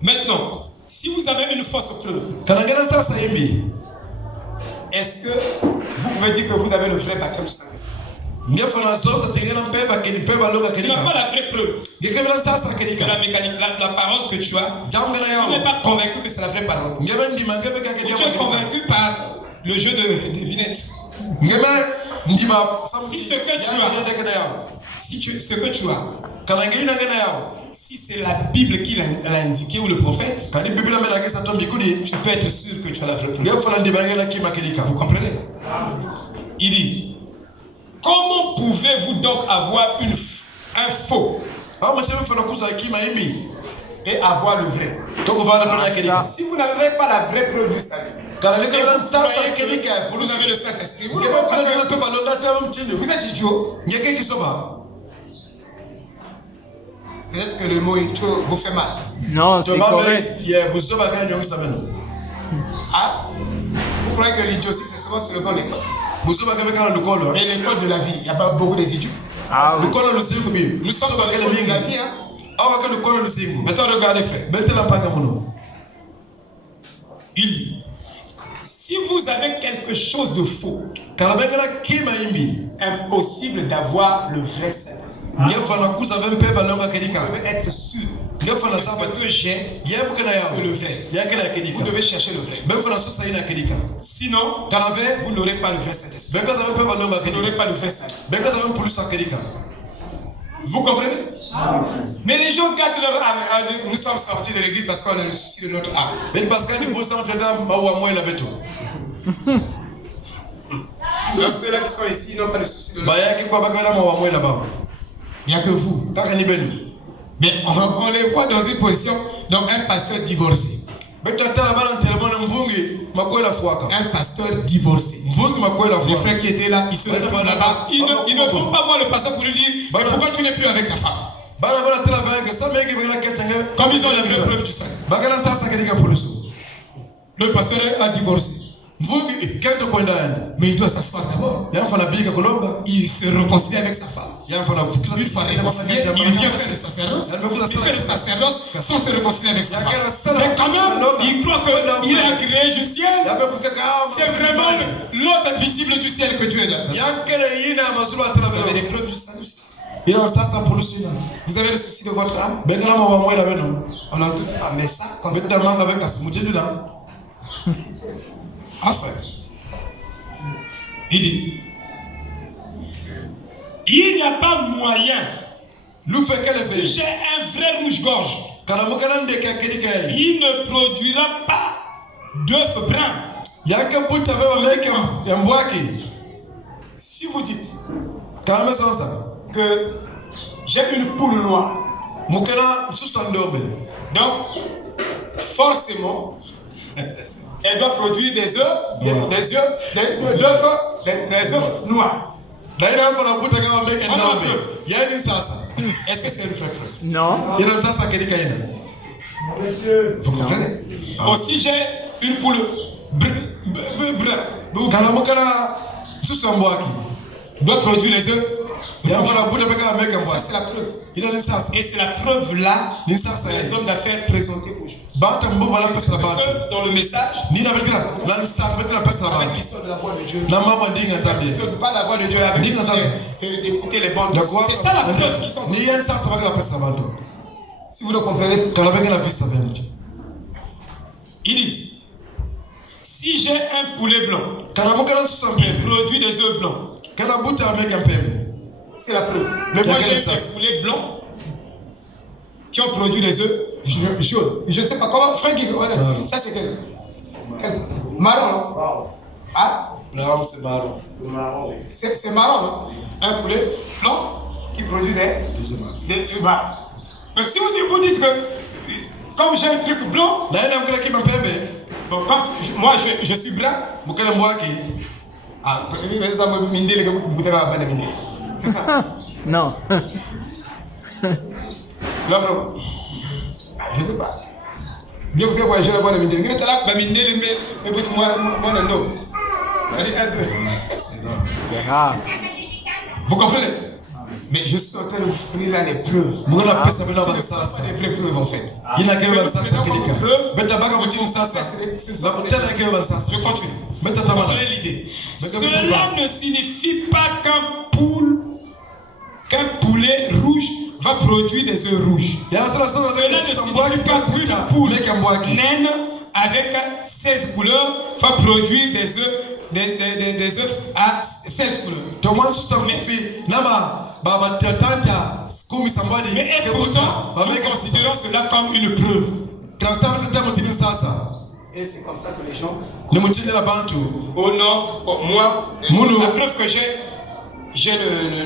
Maintenant, si vous avez une fausse preuve, est-ce que vous pouvez dire que vous avez le vrai baptême du Saint-Esprit? Tu n'as pas la vraie preuve. La mécanique, la parole que tu as, tu n'es pas convaincu que c'est la vraie parole. Tu es convaincu par le jeu de devinette. Si ce que tu as, si c'est la Bible qui l'a indiqué ou le prophète, tu peux être sûr que tu as la vraie preuve. Vous comprenez? Il dit, comment pouvez-vous donc avoir un faux et avoir le vrai? Si vous n'avez pas la vraie preuve du salut, vous avez le Saint-Esprit, vous êtes idiot. Peut-être que le mot idiot vous fait mal. Non, c'est correct. Ah, vous croyez que l'idiotie c'est souvent sur le banc d'école? Mais l'école de la vie, il n'y a pas beaucoup d'idiots. Ah oui. Nous sommes dans l'école de la vie. Maintenant regardez, frère. Il dit, si vous avez quelque chose de faux, impossible d'avoir le vrai Saint-Esprit. Vous devez être sûr que ce que j'ai, c'est le vrai. Vous devez chercher le vrai. Sinon, vous n'aurez pas le vrai Saint-Esprit. Vous n'aurez pas le vrai Saint-Esprit. Vous comprenez? Mais les gens gardent leur âme. Nous sommes sortis de l'église parce qu'on a le souci de notre âme. Alors ceux-là qui sont ici n'ont pas le souci de leur âme. Il n'y a que vous. Mais on les voit dans une position, donc un pasteur divorcé. Un pasteur divorcé. Les frères qui étaient là, ils se retrouvent là-bas. Ils ne vont pas voir le pasteur pour lui dire, mais pourquoi tu n'es plus avec ta femme? Comme ils ont la vraie preuve du salut. Le pasteur a divorcé. Mais il doit s'asseoir d'abord. Il se réconcilie avec sa femme. Une fois réconcilié, il vient faire le sacerdoce. Il fait le sacerdoce sans se réconcilier avec sa femme. Mais quand même, il croit qu'il est agréé du ciel. C'est vraiment l'autre visible du ciel que Dieu est là. Vous avez des preuves du salut. Vous avez le souci de votre âme? On en doute pas, mais ça, comme ça. Ah frère. Il dit, il n'y a pas moyen. Si j'ai un vrai rouge-gorge, il ne produira pas d'œufs bruns. Si vous dites que j'ai une poule noire, donc forcément elle doit produire des œufs, des œufs noirs. Est-ce que c'est une vraie preuve? Non. Vous comprenez? Si j'ai une poule doit produire les œufs. Ça c'est la preuve. Et c'est la preuve là que les hommes d'affaires présentaient aujourd'hui. Dans le message, avec l'histoire de la voix de Dieu, pas la voix de Dieu avec d'écouter les bandes. C'est ça la preuve qui sont. Si vous le comprenez, ils disent, si j'ai un poulet blanc qui produit des œufs blancs, c'est la preuve. Mais moi j'ai des poulets blancs qui ont produit des œufs jaunes. Je ne sais pas comment. Francky, ça c'est quel? Marron, non? Ah? Non, c'est marron. C'est marron, non? Un poulet blanc qui produit des œufs. Donc si vous dites que comme j'ai un truc blanc, bon, quand moi je suis blanc, c'est ça? Non. Je sais pas. Bien que voyager la voie de Mindé. Mais tu as là, Mindé, mais moi, non. C'est rare. Vous comprenez? Mais je suis en train de vous fournir là les preuves. Ce ne sont pas des vraies preuves en fait. Je continue. Vous comprenez l'idée. Cela ne signifie pas qu'un poulet rouge va produire des œufs rouges. Cela ne signifie pas qu'une poule naine avec 16 couleurs va produire des œufs à 16 couleurs. Mais pourtant, nous considérons cela comme une preuve. Et c'est comme ça que les gens. Oh non, moi, la preuve que j'ai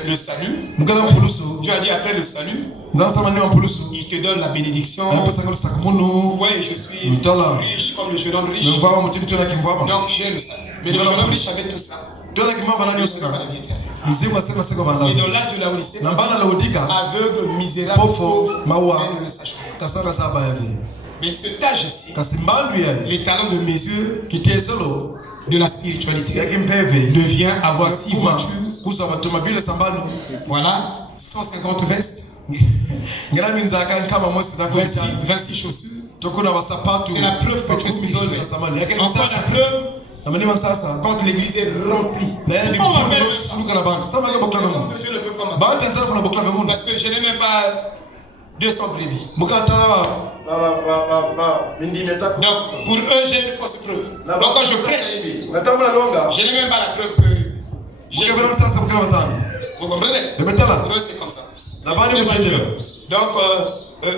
le salut. Dieu a dit après le salut, il te donne la bénédiction. Vous voyez, je suis riche comme le jeune homme riche. Donc j'ai le salut. Mais le jeune homme riche avait tout ça. Et dans l'âge de la Odyssée, aveugle, misérable, pauvre, ne le sache pas. Mais cet âge ici, les talents de mes yeux, de la spiritualité, devient avoir 6 voitures. Voilà, 150 vestes. 26 chaussures. C'est la preuve que tu es spirituel. Encore la preuve quand l'église est remplie. Pourquoi on m'appelle ça? Je ne peux pas m'appeler. Parce que je n'ai même pas 200 brebis. Donc pour eux j'ai une fausse preuve. Donc quand je prêche, je n'ai même pas la preuve que j'ai. Vous comprenez? Pour eux c'est comme ça. Donc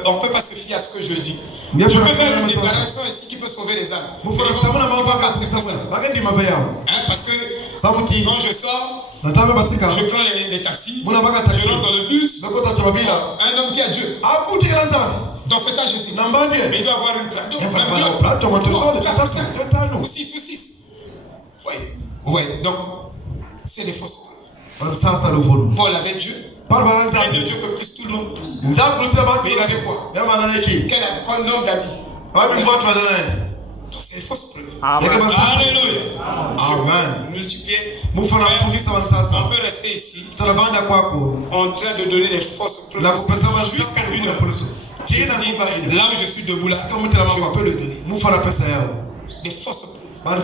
on ne peut pas se fier à ce que je dis. Je peux faire une déclaration ici qui peut sauver les âmes. Parce que quand je sors, je prends les taxis, je rentre dans le bus, un homme qui a Dieu. Dans ce cas, je sais. Mais il doit avoir une plateau. Ou 6. Vous voyez, donc c'est des fausses preuves. Paul avait Dieu. Il avait de Dieu que plus tout le monde. Mais il avait quoi? Quel homme d'habit? Donc c'est des fausses preuves. Alléluia. Amen. Multiplier. On peut rester ici en train de donner des fausses preuves jusqu'à 1 heure. Là où je suis debout là, je peux le donner. Des fausses preuves.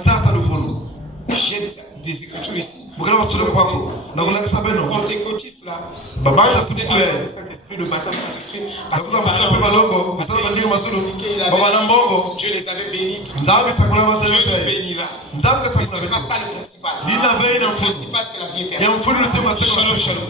J'ai des écritures ici. Pentecôtiste là. Saint-Esprit, le baptême Saint-Esprit. Parce que Dieu les avait bénis. Dieu les bénira. Mais ce n'est pas ça le principal. Le principal, c'est la vie éternelle. Shalom, shalom.